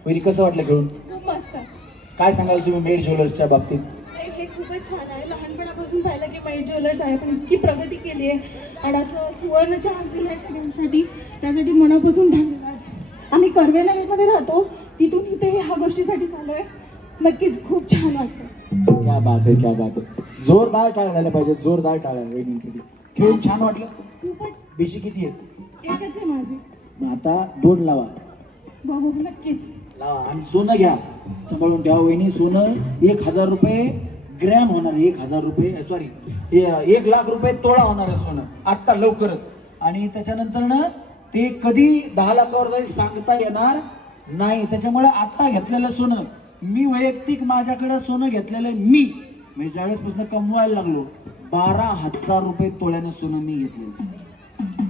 वहिनी कसं वाटलं खेळून? खूप मस्त. काय सांगाल तुम्ही मेड ज्वेलर्सच्या बाबतीत? हे खूपच छान आहे. लहानपणापासून पाहिलं की मेड ज्वेलर्स आहे, पण इतकी प्रगती केली आहे आणि असं सुवर्ण चान्स दिला आहे सगळ्यांसाठी, त्यासाठी मनापासून धन्यवाद. आम्ही कर्वेनगरमध्ये राहतो, तिथून इथे ह्या गोष्टीसाठी चालू आहे. नक्कीच खूप छान वाटतं. क्या बात आहे, क्या बात आहे. जोरदार टाळ्या झाल्या पाहिजे, जोरदार टाळ्या वहिनींसाठी. खेळून छान वाटलं. खूपच. बेशी किती आहेत? एकच आहे माझी. मग आता 2 लावा. बाबू नक्कीच लावा. आणि सोनं घ्या, सांभाळून ठेवा वहिनी. सोनं 1000 रुपये ग्रॅम होणार आहे. 1000 रुपये सॉरी 1 लाख रुपये तोळा होणार आहे सोनं आत्ता लवकरच. आणि त्याच्यानंतर ना ते कधी 10 लाखावर जाईल सांगता येणार नाही. त्याच्यामुळे आत्ता घेतलेलं सोनं, मी वैयक्तिक माझ्याकडे सोनं घेतलेलं मी म्हणजे ज्यावेळेसपासून कमवायला लागलो 12,000 रुपये तोळ्यानं सोनं मी घेतलेलं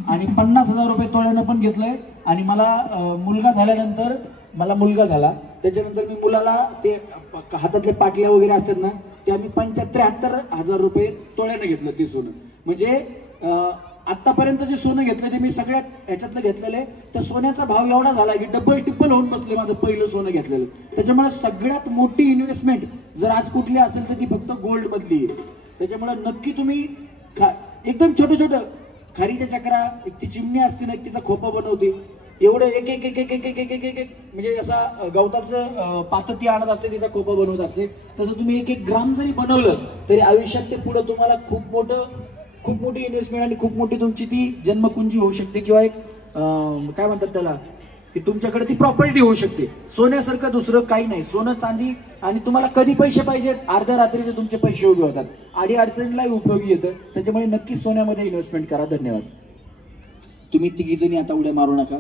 आणि 50,000 रुपये तोळ्यानं पण घेतलंय. आणि मला मुलगा झाल्यानंतर मला मुलगा झाला, त्याच्यानंतर मी मुलाला ते हातातले पाटल्या वगैरे असतात ना, ते आम्ही 75,000 रुपये तोळ्यानं घेतलं ते सोनं. म्हणजे आतापर्यंत जे सोनं घेतलं ते मी सगळ्यात ह्याच्यातलं घेतलेलं आहे. त्या सोन्याचा भाव एवढा झाला की डबल टिप्पल होऊन बसले माझं पहिलं सोनं घेतलेलं. त्याच्यामुळे सगळ्यात मोठी इन्व्हेस्टमेंट जर आज कुठली असेल तर ती फक्त गोल्ड मधली आहे. त्याच्यामुळे नक्की तुम्ही एकदम छोटं छोटं खारीच्या चक्रा, एक ती चिमणी असते ना, एक तिचा खोपा बनवते, एवढं एक एक एक एक एक एक एक एक एक म्हणजे असा गवताचं पातं ती आणत असते, तिचा खोपा बनवत असते. तसं तुम्ही 1-1 ग्राम जरी बनवलं तरी आयुष्यात ते पुढं तुम्हाला खूप मोठी इन्व्हेस्टमेंट आणि खूप मोठी तुमची ती जन्मकुंजी होऊ शकते किंवा एक काय म्हणतात त्याला, की तुमच्याकडे ती प्रॉपर्टी होऊ शकते. सोन्यासारखं दुसरं काही नाही. सोनं चांदी. आणि तुम्हाला कधी पैसे पाहिजेत, अर्ध्या रात्रीचे तुमचे पैसे उभे होतात, आडी अडचणीलाही उपयोगी येतं. त्याच्यामुळे नक्की सोन्यामध्ये इन्व्हेस्टमेंट करा. धन्यवाद. तुम्ही तिघीजणी आता उड्या मारू नका.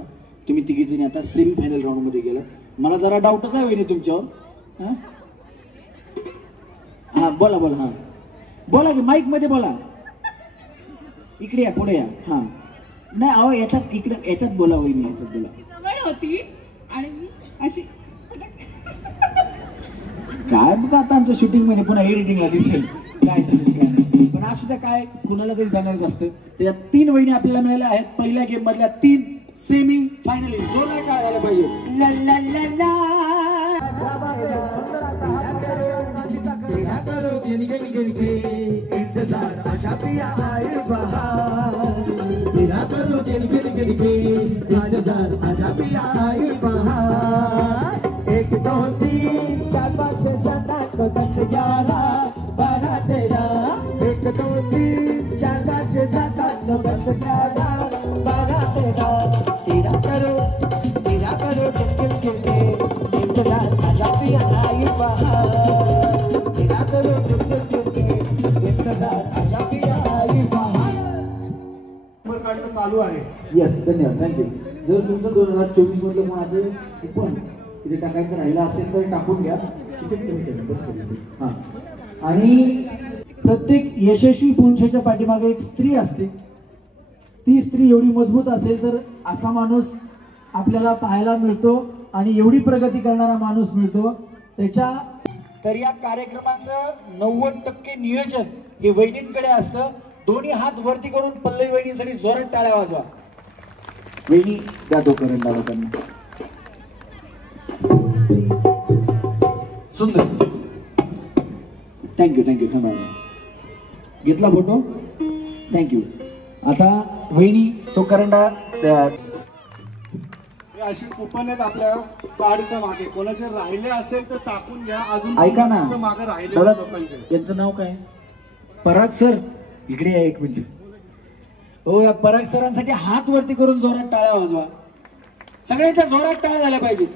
तुम्ही तिघीजणी आता सेमी फायनल राऊंड मध्ये गेला. मला जरा डाऊटच आहे वहिनी तुमच्यावर. हा बोला बोला. हा बोला की माईक मध्ये बोला. इकडे या, पुढे या. हा नाही अहो याच्यात इकडे याच्यात बोला वहिनी, याच्यात बोला. जवळ होती आणि मी अशी काय बाबा आता आमच्या शूटिंग मध्ये पुन्हा एडिटिंगला दिसेल काय काय. पण असू द्या, काय कुणाला तरी जाणारच असतं. त्याच्यात 3 वहिनी आपल्याला मिळाल्या आहेत. पहिल्या गेम मधल्या 3 सेमी फायनली. जोरदार काय झालं पाहिजे. एक 2 3 4 5 6 7 8 9 10 11 12 13. 1 2 3 4 5 6 7 8 9 10 11 12 13. तेरा करो टिम टिम के इंतजार आजा पिया आई बहार. तेरा करो टिम के इंतजार आजा पिया आई बहार. चालू आहे. येस धन्यवाद, थँक्यू. जर तुमचं 2024 मधलं कोणाचं पण इथे टाकायचं राहिलं असेल तर टाकून घ्या. हा. आणि प्रत्येक यशस्वी पुरुषाच्या पाठीमागे एक स्त्री असते. ती स्त्री एवढी मजबूत असेल तर असा माणूस आपल्याला पाहायला मिळतो आणि एवढी प्रगती करणारा माणूस मिळतो त्याच्या. तर या कार्यक्रमाचं 90% नियोजन हे वहिनींकडे असतं. दोन्ही हात वरती करून पल्लवी वहिनीसाठी जोरात टाळ्या वाजवा. वहिनी द्या तो करंडा लोकांना. सुंदर, थँक्यू थँक्यू. धन्यवाद. घेतला फोटो, थँक्यू. आता वहिनी तो करंडा द्या. अशी कुपन आहेत आपल्या गाडीच्या मागे. कोणाचे राहिले असेल तर टाकून घ्या. अजून ऐका ना मागे राहिले दादा, लोकांचे. यांचं नाव काय? पराग सर, इकडे या एक मिनिट. हो, या पराग सरांसाठी हात वरती करून जोरात टाळ्या वाजवा. सगळ्यांच्या जोरात टाळ्या झाल्या पाहिजेत.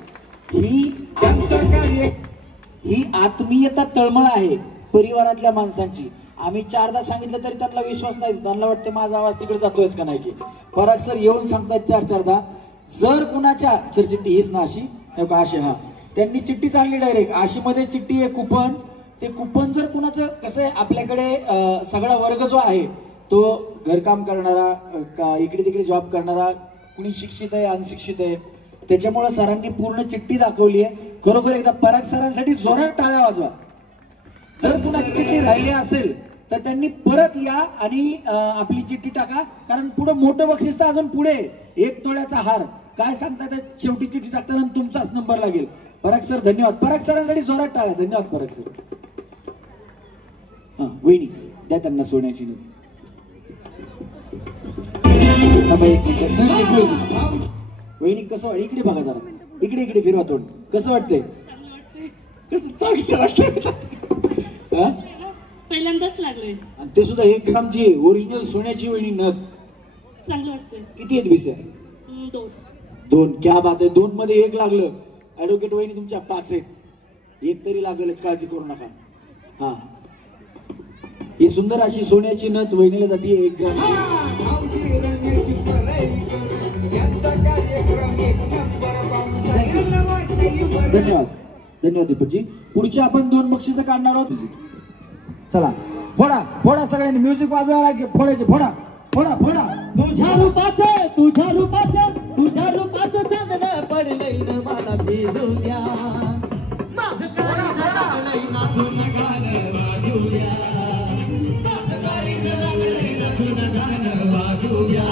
ही आत्मीयता तळमळ आहे परिवारातल्या माणसांची. आम्ही 4दा सांगितलं तरी त्यांना विश्वास नाही. त्यांना वाटते माझा आवाज तिकडे जातोयच का नाही की. पराग सर येऊन सांगतात 4-4दा. जर कुणाच्या सर चिठ्ठी हीच ना अशी आशी, हा त्यांनी चिठ्ठी चालली डायरेक्ट आशीमध्ये चिठ्ठी आहे कुपन. ते कुपन जर कुणाचं कसं आहे, आपल्याकडे सगळा वर्ग जो आहे तो घरकाम करणारा, इकडे तिकडे जॉब करणारा, कुणी शिक्षित आहे अनशिक्षित आहे. त्याच्यामुळे सरांनी पूर्ण चिठ्ठी दाखवली आहे. खरोखर एकदा पराग सरांसाठी जोरात टाळ्या वाजवा. जर कुणाची चिठ्ठी राहिली असेल तर त्यांनी परत या आणि आपली चिठ्ठी टाका. कारण पुढे मोठं बक्षीस तर अजून पुढे 1 तोळ्याचा हार काय सांगतात. शेवटी चिठ्ठी टाकताना तुमचाच नंबर लागेल. पराग सर धन्यवाद. पराग सरांसाठी जोरात टाळ्या. धन्यवाद पराग सर. हा वहिनी द्या त्यांना सोन्याची नोट. वहिनी कसं वाटत? इकडे बघा जरा, इकडे इकडे फिरवा तोंड. कसं वाटतंय? कसं चांगलं वाटतंय? पहिल्यांदाच लागले. आणि ते सुद्धा 1 ग्रामची ओरिजिनल सोन्याची वहिनी नथ. चांगलं वाटतंय. किती आहेत भिसे? 2. क्या बात आहे. 2 मध्ये 1 लागलं. ऍडव्होकेट वहिनी तुमच्या 5 आहेत. 1 तरी लागलच, काळजी करू नका. हा, ही सुंदर अशी सोन्याची नथ वहिनीला जाते 1 ग्रामची. धन्यवाद धन्यवाद दीपकजी. पुढचे आपण 2 बक्षिसं काढणार आहोत. चला फोडा फोडा सगळ्यांनी. म्युझिक वाजवायला फोडायचे. फोडा फोडा फोडा. तुझ्या रूपाचं चांदणं पडलंय न मला भिजू द्या. माझं काळीचं लागलंय नाचून गाणं वाजू द्या. माझं काळीचं लागलंय नाचून गाणं वाजू द्या.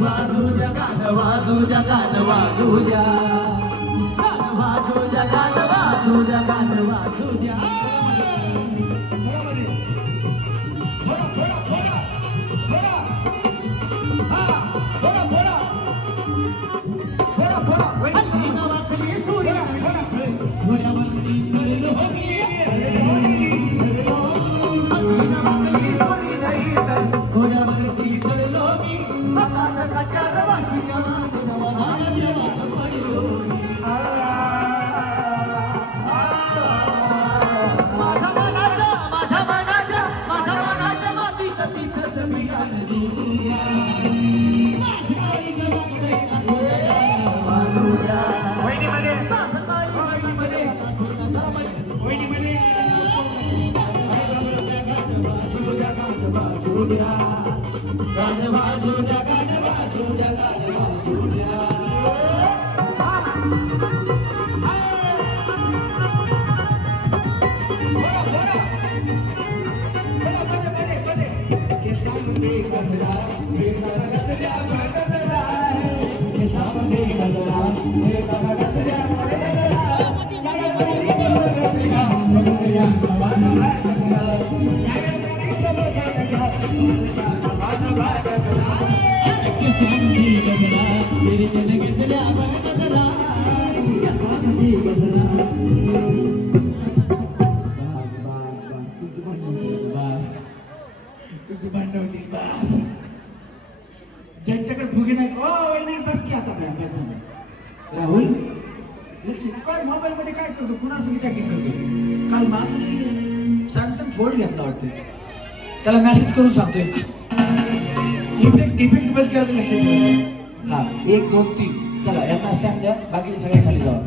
वाजू द्या गाणं वाजू द्या गाणं वाजू द्या. गाणं वाजू द्या गाणं वाजू द्या गाणं वाजू द्या. ज्यांच्याकडे फुगे नाही बस की आता राहुल काय मोबाईल मध्ये काय करतो, कुणासोबत चॅटिंग करतो. काल मागणी सॅमसंग फोल्ड घेतला वाटतं, त्याला मेसेज करून सांगतोय इफेक्ट बंद करायचं लक्षात ठेवा. हा 1 2 3 चला यांना स्टॅम्प द्या, बाकीचे सगळे खाली जावा.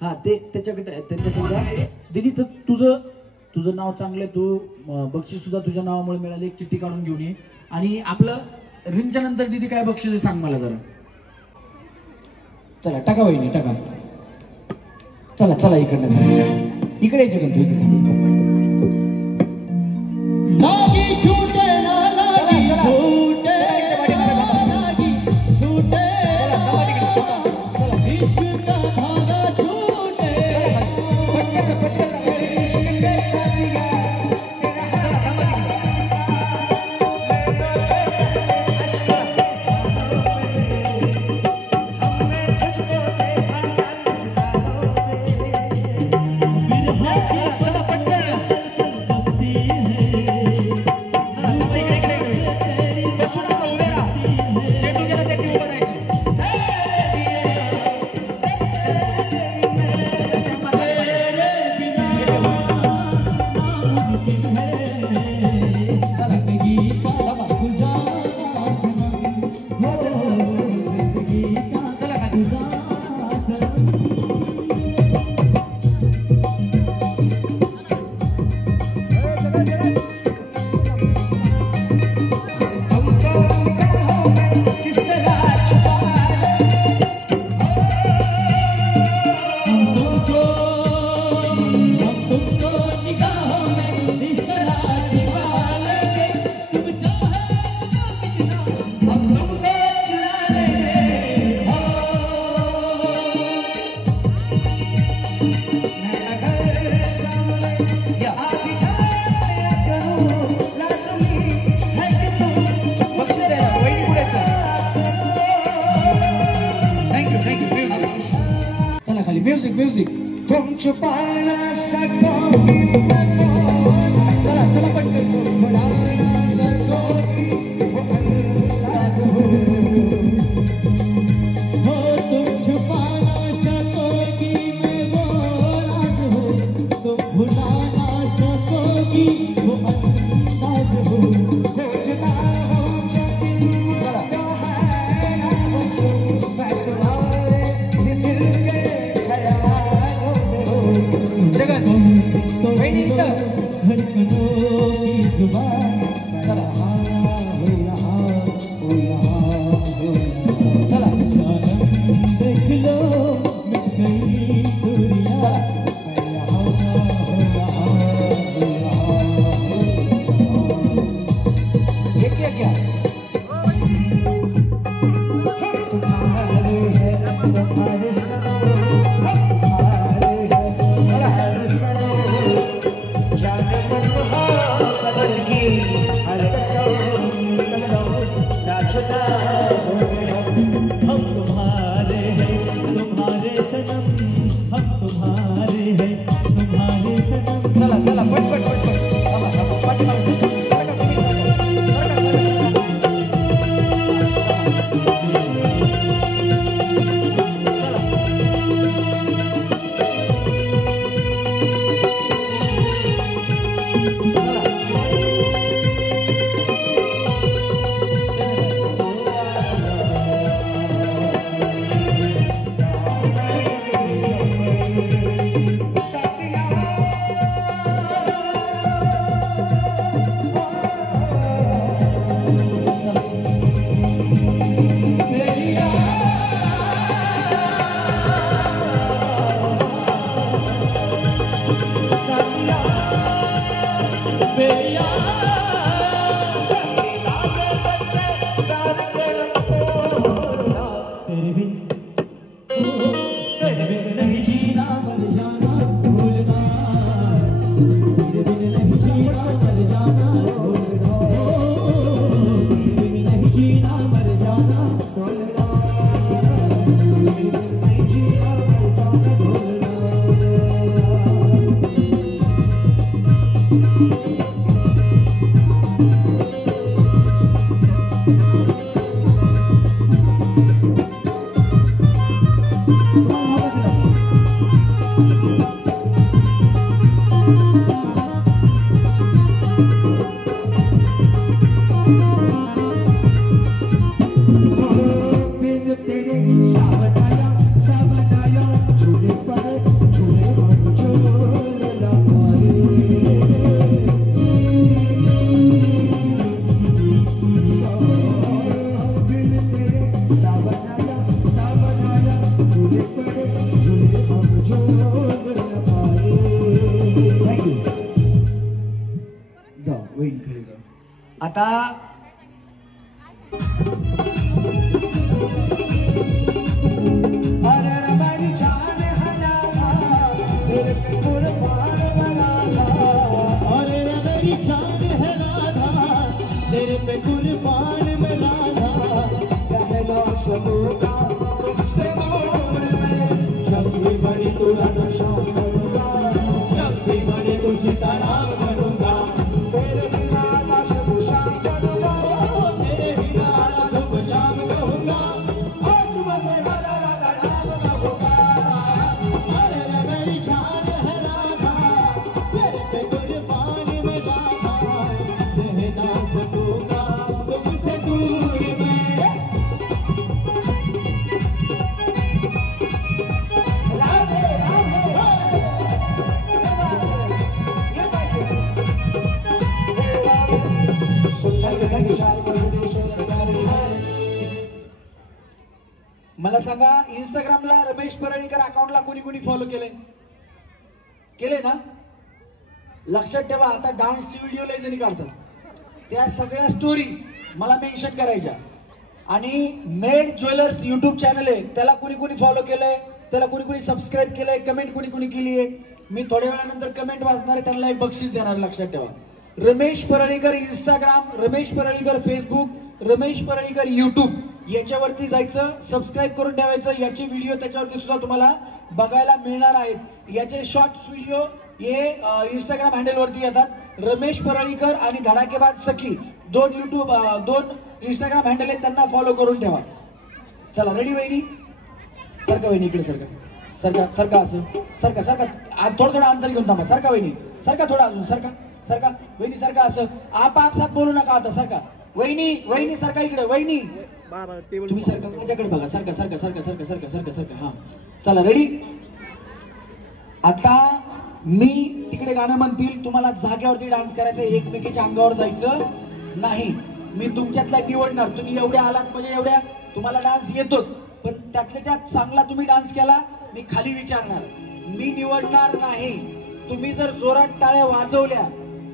हा ते त्याच्याकडे दीदी तर तुझं नाव चांगलं, तू बक्षीस सुद्धा तुझ्या नावामुळे मिळाले. एक चिठ्ठी काढून घेऊन ये. आणि आपलं रिंगच्या नंतर दीदी काय बक्षीस आहे सांग मला जरा. चला टाका वहिनी टाका. चला चला इकडनं इकडे यायचं तू इकडे. म्युझिक म्युझिक तुम छुपा ना सकोगी चला चला पटकन बुला ना सकोगी वो अंदाज हो तुम छुपा ना सकोगी मैं वो राज हो तुम भुला ना सकोगी वो अंदाज हो खोजता हो जो दिल तो है ना वो मैं तुम्हारे दिल के जगन वहिनी इथं धड़कनों की जुबान चला चला देख लो मिट गई दूरियां ये क्या क्या तुम्हारे सनम चला चला पट पट पट पट थांबा थांबा पाठीमागे सरका तुम्ही तेरे बिन नहीं जीना मर जाना ढोलना, तेरे बिन नहीं जीना मर जाना ढोलना, तेरे बिन नहीं जीना मर जाना ढोलना। आता अरे रबारी जान हना था तेरे पे कुर्बान बना था, अरे रबारी जान है राधा तेरे पे कुर्बान बना था, कहना सबूता तुमसे मोह जब भी बड़ी तुझा नशा करूंगा, जब भी बड़े तुझे तारा बनूंगा, तेरे बिना ना सुबह शाम करूंगा, तेरे बिना ना सुबह शाम कहूंगा, आसमां से हरा रंग डाल दूंगा। अरे रबारी जान है राधा तेरे पे कुर्बान बना था, रहना सकूंगा तुमसे दूर में। राधे राधे मला सांगा, इंस्टाग्रामला रमेश परळीकर अकाउंटला कोणी कोणी फॉलो केले ना? लक्षात ठेवा, आता डान्सची व्हिडिओ लय जणी काढतात, त्या सगळ्या स्टोरी मला मेन्शन करायच्या. आणि मेड ज्वेलर्स युट्यूब चॅनल आहे, त्याला कोणी कोणी फॉलो केलंय, त्याला कोणी कोणी सबस्क्राईब केलंय, कमेंट कोणी कोणी केली आहे. मी थोड्या वेळानंतर कमेंट वाचणार आहे, त्यांना एक बक्षीस देणार, लक्षात ठेवा. Ramesh Parlikar Instagram, Ramesh Parlikar Facebook, Ramesh Parlikar YouTube याच्यावरती जायचं, सबस्क्राईब करून ठेवायचं. याचे व्हिडिओ त्याच्यावरती सुद्धा तुम्हाला बघायला मिळणार आहेत. याचे शॉर्ट्स व्हिडिओ हे इंस्टाग्राम हँडलवरती येतात. रमेश परळीकर आणि धडाकेबाज सखी दोन इंस्टाग्राम हँडल आहेत, त्यांना फॉलो करून ठेवा. चला रेडी वहिनी? सरका वहिनी इकडे, सरका सरका सरका असं सरका सरका, थोडं थोडं अंतर घेऊन थांबा. सरका वहिनी, सरका थोडं अजून, सरका सरका वहिनी, सरका असं आपापसात बोलू नका आता. सरका वहिनी, वहिनी सरका इकडे, वहिनी तुम्ही सरका माझ्याकडे बघा. सरका सरका सरका सरका सरका सरका सरका. हा चला रेडी? आता मी तिकडे गाणं म्हणतील, तुम्हाला जागेवरती डान्स करायचं, एकमेकीच्या अंगावर जायचं नाही. मी तुमच्यातल्या निवडणार, तुम्ही एवढ्या आलात म्हणजे एवढ्या तुम्हाला डान्स येतोच, पण त्यातल्या त्यात चांगला तुम्ही डान्स केला मी खाली विचारणार, मी निवडणार नाही. तुम्ही जर जोरात टाळ्या वाजवल्या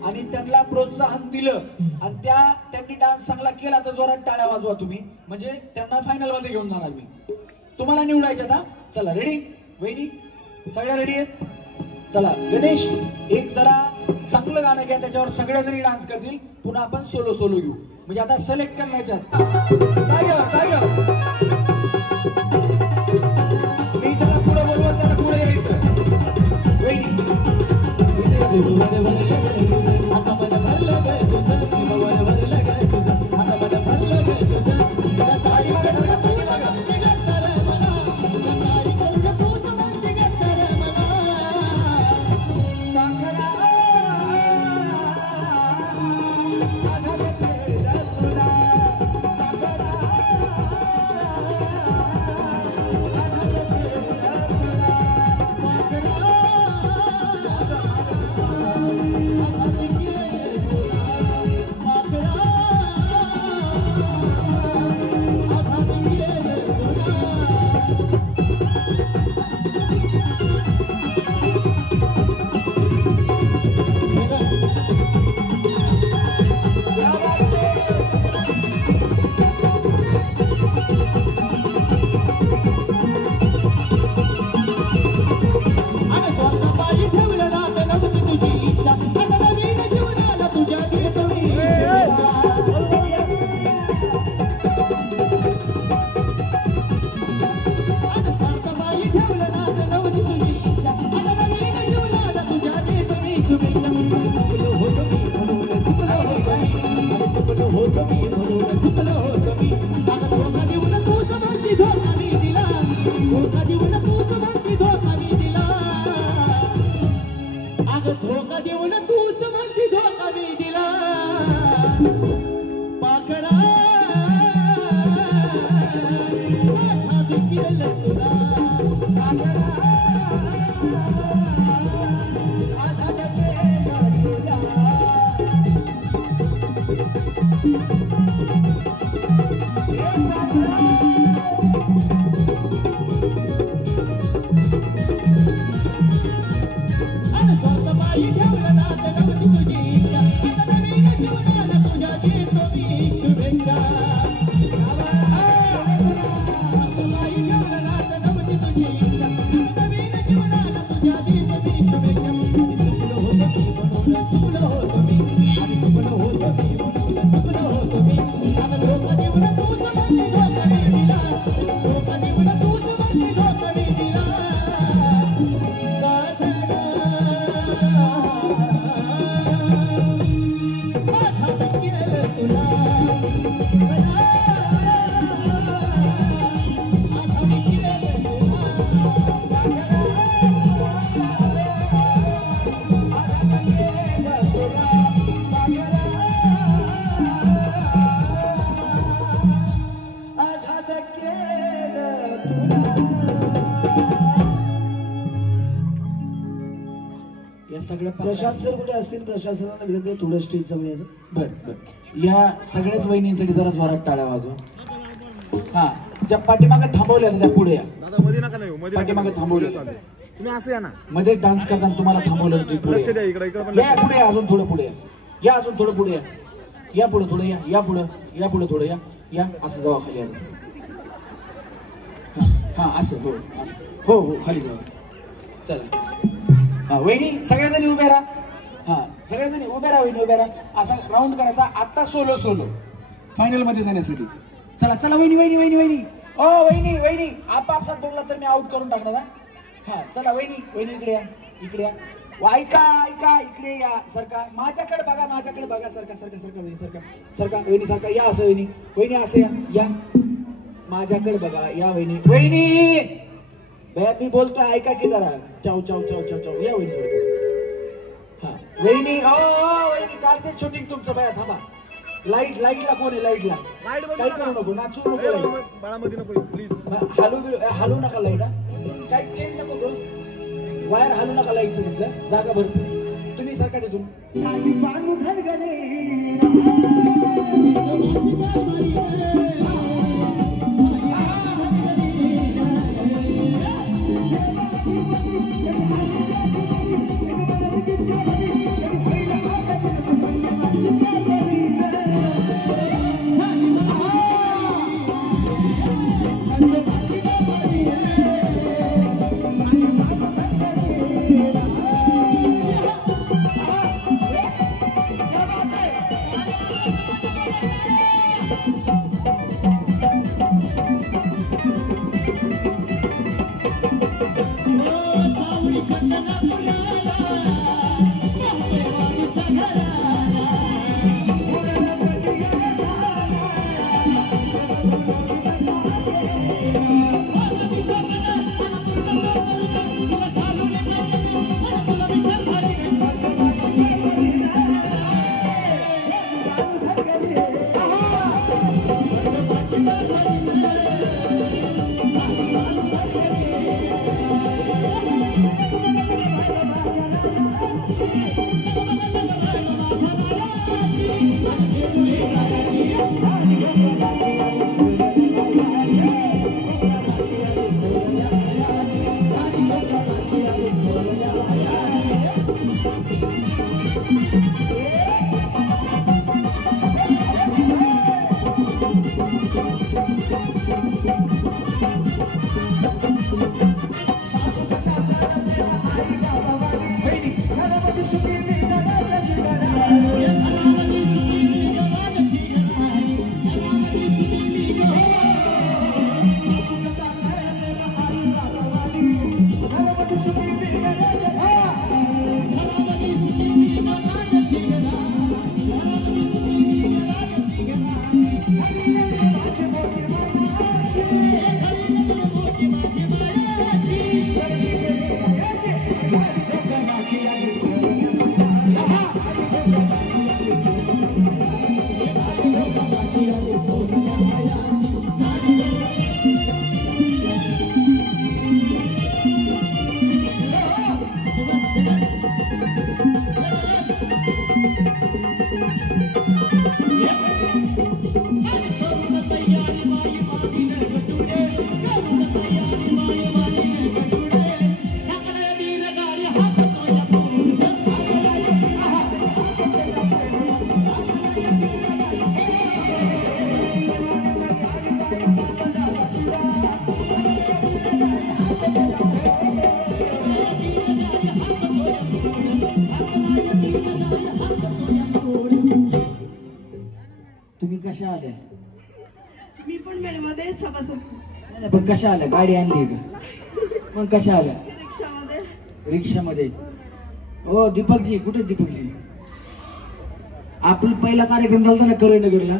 आणि त्यांना प्रोत्साहन दिलं आणि त्यांनी डान्स चांगला केला तर जोरात टाळ्या वाजवा तुम्ही, म्हणजे त्यांना फायनल मध्ये घेऊन जाणार मी. तुम्हाला निवडायचं आता. चला रेडी वहिनी? सगळ्या रेडी आहेत? चला गणेश, एक जरा चांगलं गाणं घ्या, त्याच्यावर सगळ्या जणी डान्स करतील. पुन्हा आपण सोलो सोलो घेऊ, म्हणजे आता सिलेक्ट करण्याच्यात मी जरा पुढे बोलवत त्याला पुढे यायचं. वहिनी प्रशांत सर कुठे असतील? प्रशासनाला विनंती थोडं स्टेज जवळ यायचं. बर या सगळ्याच वहिनींसाठी जरा जोरात टाळ्या वाजवा. हा ज्या पाठीमागे थांबवल्या त्या पुढे या. पाठीमागे थांबवले तुम्ही असं या ना. मध्ये डान्स करताना तुम्हाला थांबवलं लक्ष द्या इकडे या पुढे अजून थोडं पुढे या अजून थोडं पुढे या पुढे थोडं या पुढे थोडं या असं जावा खाली आलं. हा असं हो हो हो खाली जावा. चला हा वहिनी सगळ्याजणी उभे राहा. हा सगळ्याजणी उभे राहा वहिनी उभे राहा. असा राऊंड करायचा. आता सोलो फायनल मध्ये जाण्यासाठी. चला चला वहिनी वहिनी वहिनी वहिनी ओ वहिनी आपापसात बोलला तर मी आउट करून टाकणार. हा चला वहिनी इकडे या ऐका इकडे या. सरका माझ्याकडे बघा सरका वहिनी सरका वहिनी सरका या असं वहिनी असं या माझ्याकडे बघा या वहिनी भैया मी बोलतोय ऐका की जरा. चाव या वहिनी. हा वहिनी वहिनी काढते शूटिंग तुमचं. भैया थांबा. लाईटला कोण आहे? लाईटला काही करू नको नाचू नको हलू नका लाईट. काही चेंज नको करू. वायर हलू नका लाईटचं. तिथलं जागा भरपूर. तुम्ही सरका तिथून. तुम्ही कशा आल्या? मी पण मेळमध्ये सभासद. नाही, पण कशा आल्या? गाडी आणली का? मग कशा आल्या? रिक्षामध्ये. रिक्षामध्ये. हो दीपकजी, कुठे दीपकजी? आपण पहिला कार्यक्रम झाला ना करवीनगरला,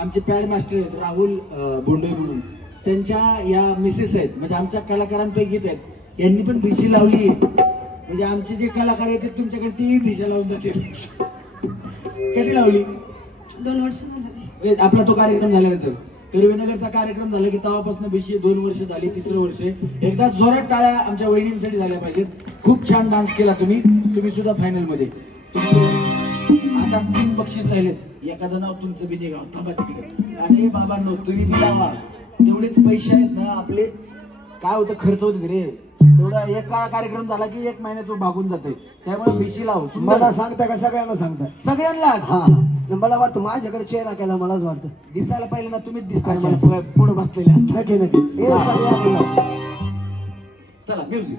आमचे पॅड मास्टर आहेत राहुल बोंडे म्हणून, त्यांच्या या मिसेस आहेत, म्हणजे आमच्या कलाकारांपैकीच आहेत. यांनी पण भिशी लावली, म्हणजे आमचे जे कलाकार आहेत तुमच्याकडे ती भिशा लावून जातील. कधी लावली? 2 वर्ष झाली. आपला तो कार्यक्रम झाल्यानंतर करवीनगरचा कार्यक्रम झाला की तेव्हापासून भिशी 2 वर्ष झाली, 3रं वर्ष. एकदा जोरात टाळ्या आमच्या वहिनींसाठी झाल्या पाहिजेत. खूप छान डान्स केला तुम्ही सुद्धा फायनल मध्ये. आता 3 बक्षीस राहिलेत. एखादं नाव तुमचं बी निघाव, थांबा तिकडे. आणि बाबांनो तुम्ही बी लावा, तेवढेच पैसे आहेत ना आपले. काय होतं, खर्च होते रे तेवढा. एक कार्यक्रम झाला की 1 महिन्याचं भागून जाते. त्यामुळे भिशी लाव. मला सांगता का सगळ्यांना सांगता? सगळ्यांना. हा, मला वाटतं माझ्याकडे चेहरा केला, मलाच वाटतं दिसायला पाहिजे ना तुम्हीच दिसताय पुढे बसलेले असतात. नक्की नक्की. हे सगळे चला म्युझिक.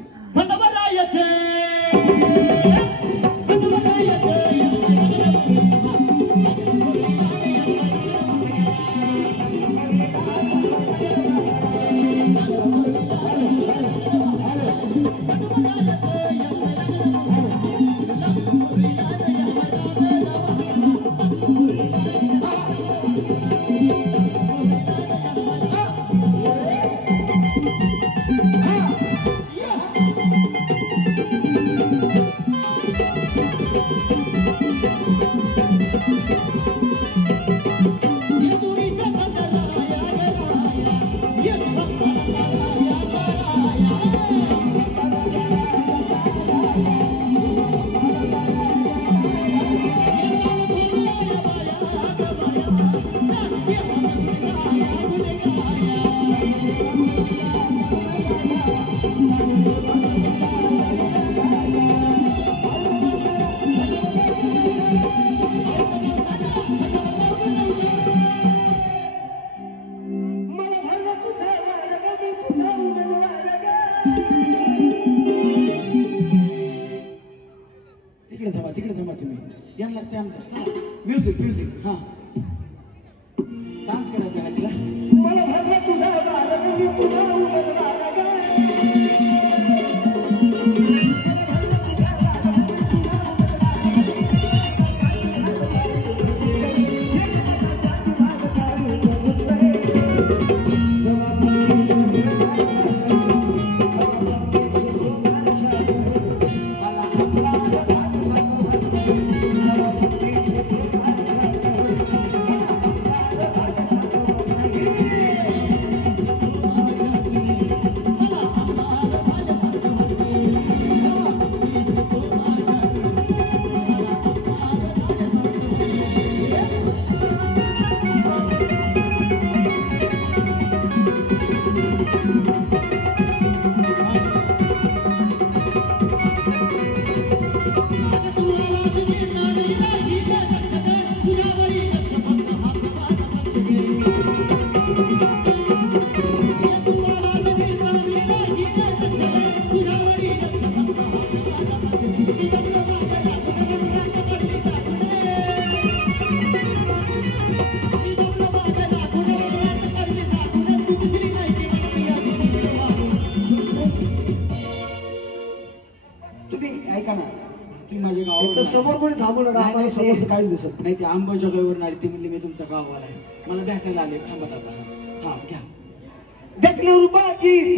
तिकडे थांबा तुम्ही. यांना स्टॅम्प म्युझिक म्युझिक. हा डान्स करायचा का तिला? मला भरला तुझा बारग, मी तुझा उमेदवार ग. समोर कोणी थांबू नका, आम्हाला समोरचं काहीच दिसत नाही. ते अंबाजोगाईवरून आली, ती म्हणली मी तुमचा गावाला आहे, मला भेटायला आले. थांबा थांबा. हा घ्या. देखलो रुपाची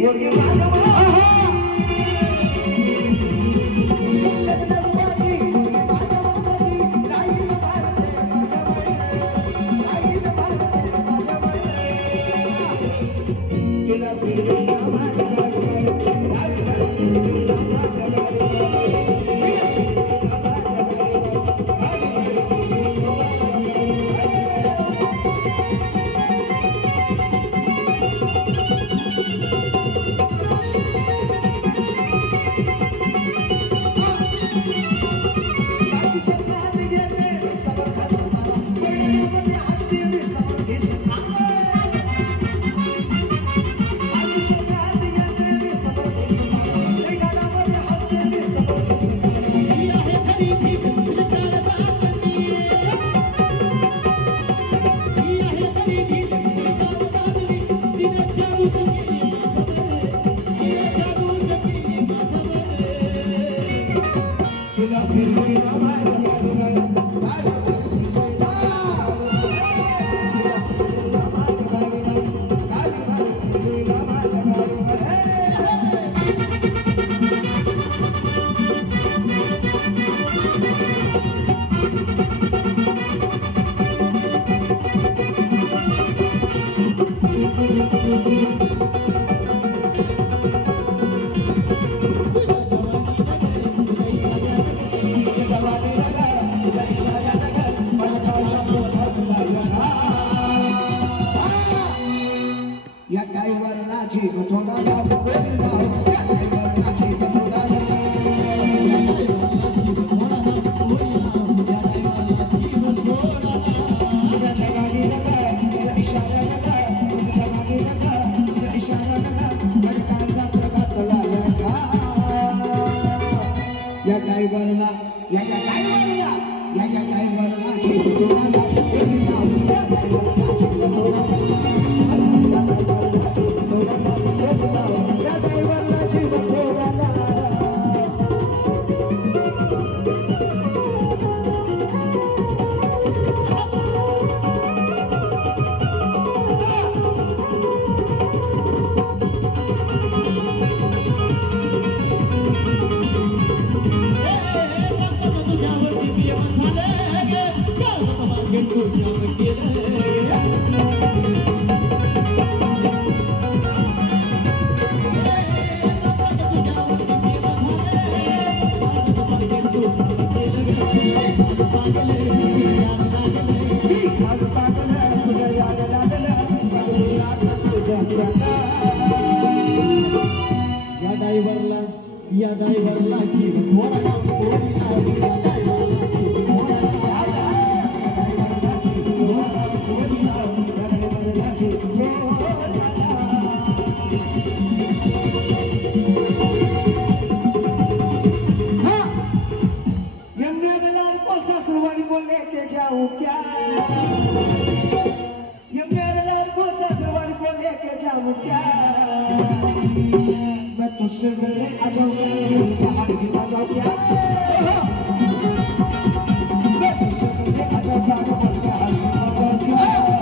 तुझ्या इशाऱ्यानं ग माझ्या काळजात घातला या ड्रायव्हरला जीव थोडा लाव या ड्रायव्हरला जीव थोडा या ड्रायव्हरला या ड्रायव्हरला या ड्रायव्हरला जीव थोडा लाव या ड्रायव्हरला जीव थोडा या ड्रायव्हरला जीव थोडा या ड्रायव्हरला जीव थोडा ससुरवाली को लेके जाऊं क्या ये मेरे लड़को ससुरवाली को लेके जाऊं क्या मैं तुझसे मिलने आ जाऊं क्या पहाड़ की बजाऊं क्या मैं तुझसे मिलने आ जाऊं क्या पहाड़ की बजाऊं क्या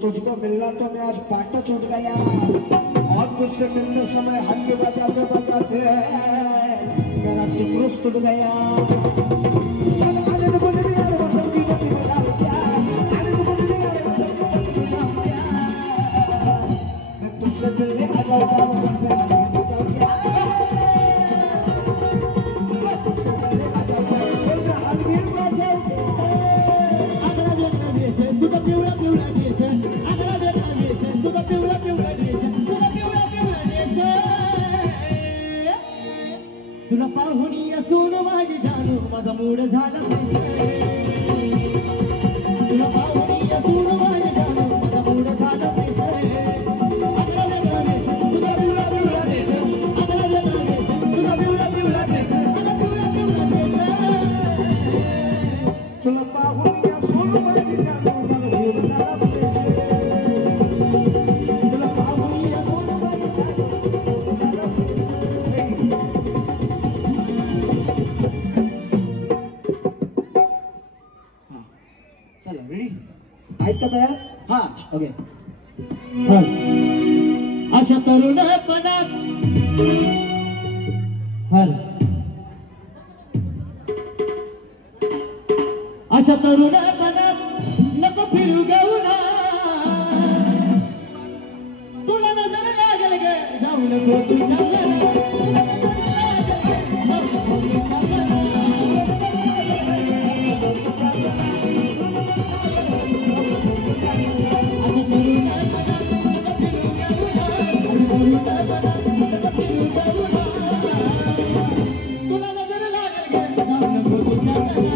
तुझको मिलना तो मैं आज पाटा छूट गया और तुझसे मिलने समय हंगे बजाते बजाते मेरा टुकड़ुस टूट गया मैं तुझसे मिलने आ जाऊंगा मैं तुझसे मिलने आ जाऊंगा तुला पाहून असून माझी जानू माझा मूड झाला तुला पाहून असून माझी जानू माझा मूड झाला तुला पाहून असून माझी जानू माझा जीव झाला तुला पाहून असून माझी चला रेडी ऐकता तयार हा ओके अशा तरुणपणात अशा तरुणपणात नको फिरू गवना तुला नजर लागेल ग जाऊ नको तुझ्या तुला नजर लागेल ग जाऊ नको तुझ्या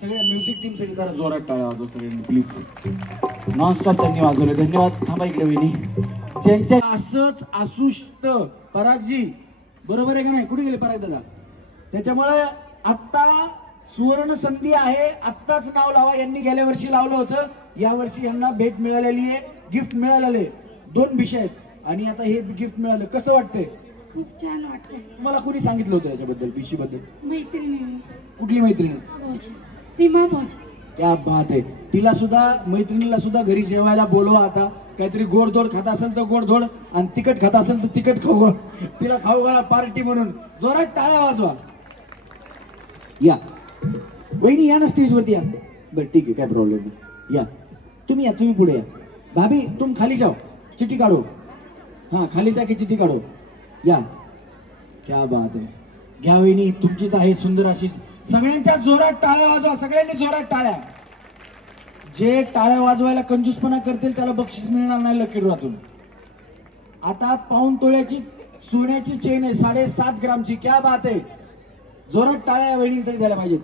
सगळ्या म्युझिक टीम साठी जरा जोरात टाळ्या वाजवा सगळ्यांनी प्लीज. नॉनस्टॉप त्यांनी वाजवले, धन्यवाद. थांबा इकडे वहिनी. ज्यांच्या असंच आसुष्ट परागजी, बरोबर आहे का नाही? कुठे गेले पराग दादा? त्याच्यामुळे आत्ता सुवर्ण संधी आहे, आत्ताच नाव लावा. यांनी गेल्या वर्षी लावलं होतं, या वर्षी यांना भेट मिळालेली आहे, गिफ्ट मिळालेले. 2 विषय आहेत आणि आता हे गिफ्ट मिळालं. कसं वाटतंय? खूप छान वाटतंय. मला कोणी सांगितलं होतं याच्याबद्दल, पिशी बद्दल? मैत्रिणी. कुठली मैत्रिणी? सीमा भाऊजी. क्या बात आहे. तिला सुद्धा, मैत्रिणीला सुद्धा घरी जेवायला बोलवा. आता काहीतरी गोडधोड खात असेल तर गोडधोड, आणि तिखट खात असेल तर तिखट खाऊ, तिला खाऊ घाला पार्टी म्हणून. जोरात टाळ्या वाजवा. या वहिनी, या ना स्टेजवरती या. बरं ठीक आहे, काय प्रॉब्लेम नाही. या तुम्ही, या तुम्ही पुढे या. भाभी तुम खाली जाओ, चिठ्ठी काढो. हाँ खाली जाके चिठ्ठी काढो. या. क्या बात आहे. घ्या वहिनी, तुमचीच आहे सुंदर अशी. सगळ्यांच्या जोरात टाळ्या वाजवा, सगळ्यांनी जोरात टाळ्या. जे टाळ्या वाजवायला कंजूसपणा करतील त्याला बक्षीस मिळणार नाही लकी ड्रॉतून. आता 1 तोळ्याची सोन्याची चेन आहे, 7.5 ग्रामची. क्या बात आहे. जोरात टाळ्या वहिनींसाठी झाल्या पाहिजेत.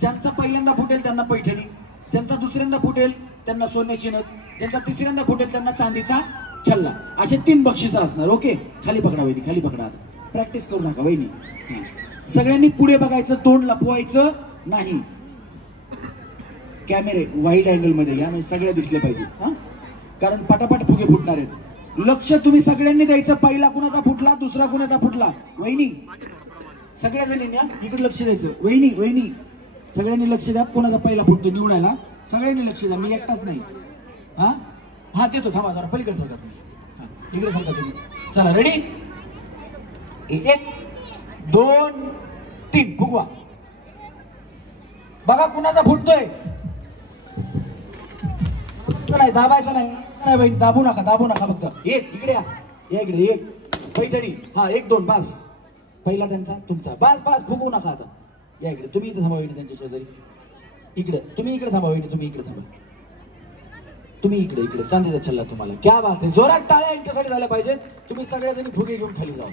ज्यांचा पहिल्यांदा फुटेल त्यांना पैठणी, ज्यांचा दुसऱ्यांदा फुटेल त्यांना सोन्याची नथ, ज्यांचा तिसऱ्यांदा फुटेल त्यांना चांदीचा छल्ला, असे 3 बक्षिस असणार. ओके, खाली पकडा वहिनी, खाली पकडा. प्रॅक्टिस करू नका वहिनी. सगळ्यांनी पुढे बघायचं, तोंड लपवायचं नाही. कॅमेरे वाईड अँगल मध्ये घ्या, म्हणजे सगळे दिसले पाहिजे. हा, कारण पटापट फुगे फुटणार आहेत. लक्ष तुम्ही सगळ्यांनी द्यायचं. पहिला कुणाचा फुटला, दुसरा कुणाचा फुटला. वहिनी सगळ्या जणींनी इकडे लक्ष द्यायचं. वहिनी वहिनी सगळ्यांनी लक्ष द्या. कोणाचा पहिला फुटतो निवडायला सगळ्यांनी लक्ष द्या, मी एकटाच नाही. हा हा देतो, थांबा जरा पलीकडे सरका तुम्ही, इकडे सरका तुम्ही. चला रेडी, 1 2 3 फुगवा. बघा कुणाचा फुटतोय. नाही दाबायचं नाही, नाही बाई दाबू नका, दाबू नका. फक्त एक इकडे या, इकडे एक पैठणी. हा 1 2 बस. पहिला त्यांचा, तुमचा. बस बस, फुगवू नका आता. या इकडे, तुम्ही इथे थांबावी त्यांच्या शेजारी. इकडे तुम्ही, इकडे थांबावी तुम्ही, इकडे थांबा तुम्ही. इकडे इकडे चांदीचा छल्ला तुम्हाला. क्या बात आहे, जोरात टाळ्या यांच्यासाठी झाल्या पाहिजे. तुम्ही सगळ्याजणी फुगे घेऊन खाली जाऊ.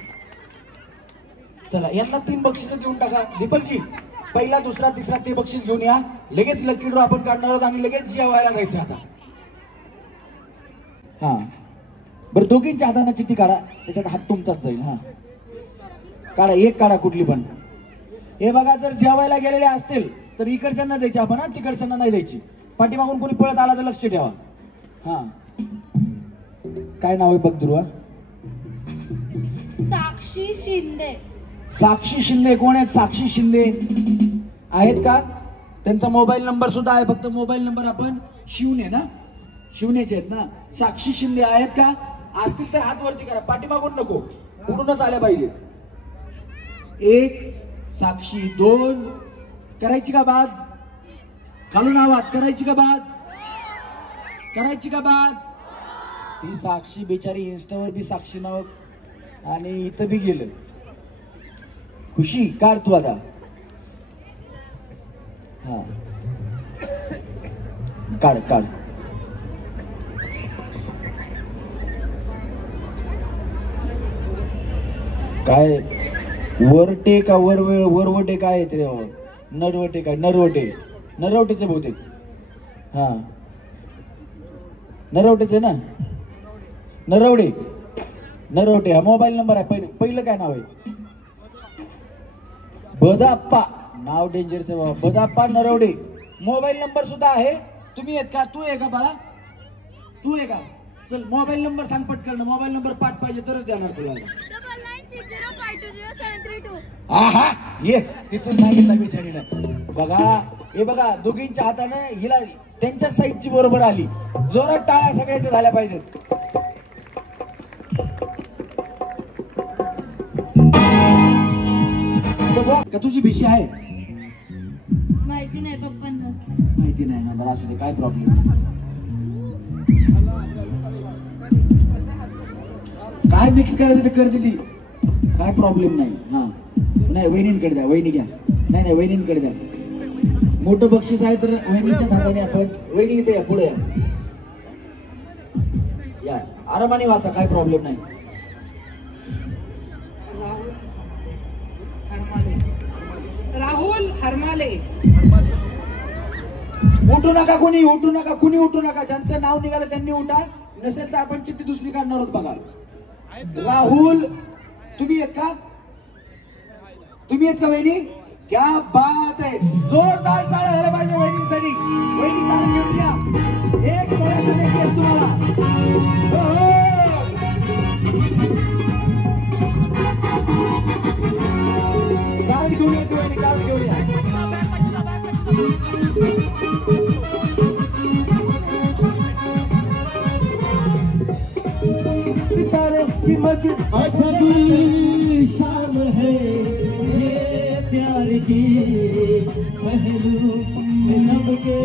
चला यांना 3 बक्षीस देऊन टाका. दीपकजी पहिला दुसरा तिसरा ते बक्षीस घेऊन या. लगेच लकी ड्रॉ आपण काढणार आहोत आणि लगेच जेवायला जायचं आता. हा बरं, दोघींच्या हाताने चिठ्ठी काढा, त्याच्यात हात तुमचाच जाईल. हा काढा, एक काढा कुठली पण. हे बघा, जर जेवायला गेलेले असतील तर इकडच्यांना द्यायची आपण, हा तिकडच्यांना नाही द्यायची. पाठीमागून कोणी पळत आला तर लक्ष ठेवा. हा काय नाव आहे बघ दुर्वा? साक्षी शिंदे. साक्षी शिंदे कोण आहेत? साक्षी शिंदे आहेत का? त्यांचा मोबाईल नंबर सुद्धा आहे, फक्त मोबाईल नंबर आपण शिवणे ना, शिवण्याचे आहेत ना. साक्षी शिंदे आहेत का? असतील तर हात वरती करा, पाठीमागून नको, उडूनच आल्या पाहिजे. 1 साक्षी, 2 करायची का बाद? खालून आवाज, करायची का बाद? करायची का बाद? ती साक्षी बिचारी इंस्टावर बी साक्षी नाव आणि इथं बी गेलं. खुशी काढ तू आता. हा काढ काढ. काय वरटे का वरवटे काय आहेत रे? नरवटे काय? नरवटे, नरवटेचे बहुतेक. हा नरवटेचे ना. नरवडे नरवटे हा मोबाईल नंबर आहे. पहिलं काय नाव आहे? बदाप्पा. नाव डेंजरचं बाबा. बदाप्पा नरवडे. मोबाईल नंबर सुद्धा आहे. तुम्ही आहेत का? तू आहे का बाळा? तू आहे का? चल मोबाईल नंबर सांग पटकन. मोबाईल नंबर पाठ पाहिजे तरच देणार तुला. हा ये तिथून सांगितलं बिचारीनं. बघा हे बघा दोघींच्या हाताने हिला त्यांच्या साईजची बरोबर आली. जोरात टाळ्या सगळ्याच्या झाल्या पाहिजेत. का तुझी भिशी आहे? माहिती नाही पप्पांना. माहिती नाही ना. बरं असू दे, काय प्रॉब्लेम. काय मिक्स करायचं ते कर दिली, काय प्रॉब्लेम नाही. हा नाही वहिनींकडे द्या. वहिनी घ्या. नाही नाही वहिनींकडे द्या. मोठं बक्षीस आहे तर वहिनीच्याच हाताने आपण. वहिनी इथे या, पुढे या. आरामाने वाचा, काय प्रॉब्लेम नाही. राहुल हरमाले. उठू नका कुणी, उठू नका कुणी, उठू नका. ज्यांचं नाव निघालं त्यांनी उठा. नसेल तर आपण चिठ्ठी दुसरी काढणार आहोत. बघा राहुल तुम्ही आहेत का? तुम्ही आहेत का वहिनी? क्या बात आहे. जोरदार टाळ्या झाल्या पाहिजे वहिनींसाठी. वहिनी टाळ्या घेऊन घ्या. एक डोळ्याचं नेकलेस तुम्हाला. कार्ड घेऊन यायचं वहिनी, कार्ड घेऊन या. सितारे की मस्जिद अजबी शाम है ये प्यार की पहलू लब के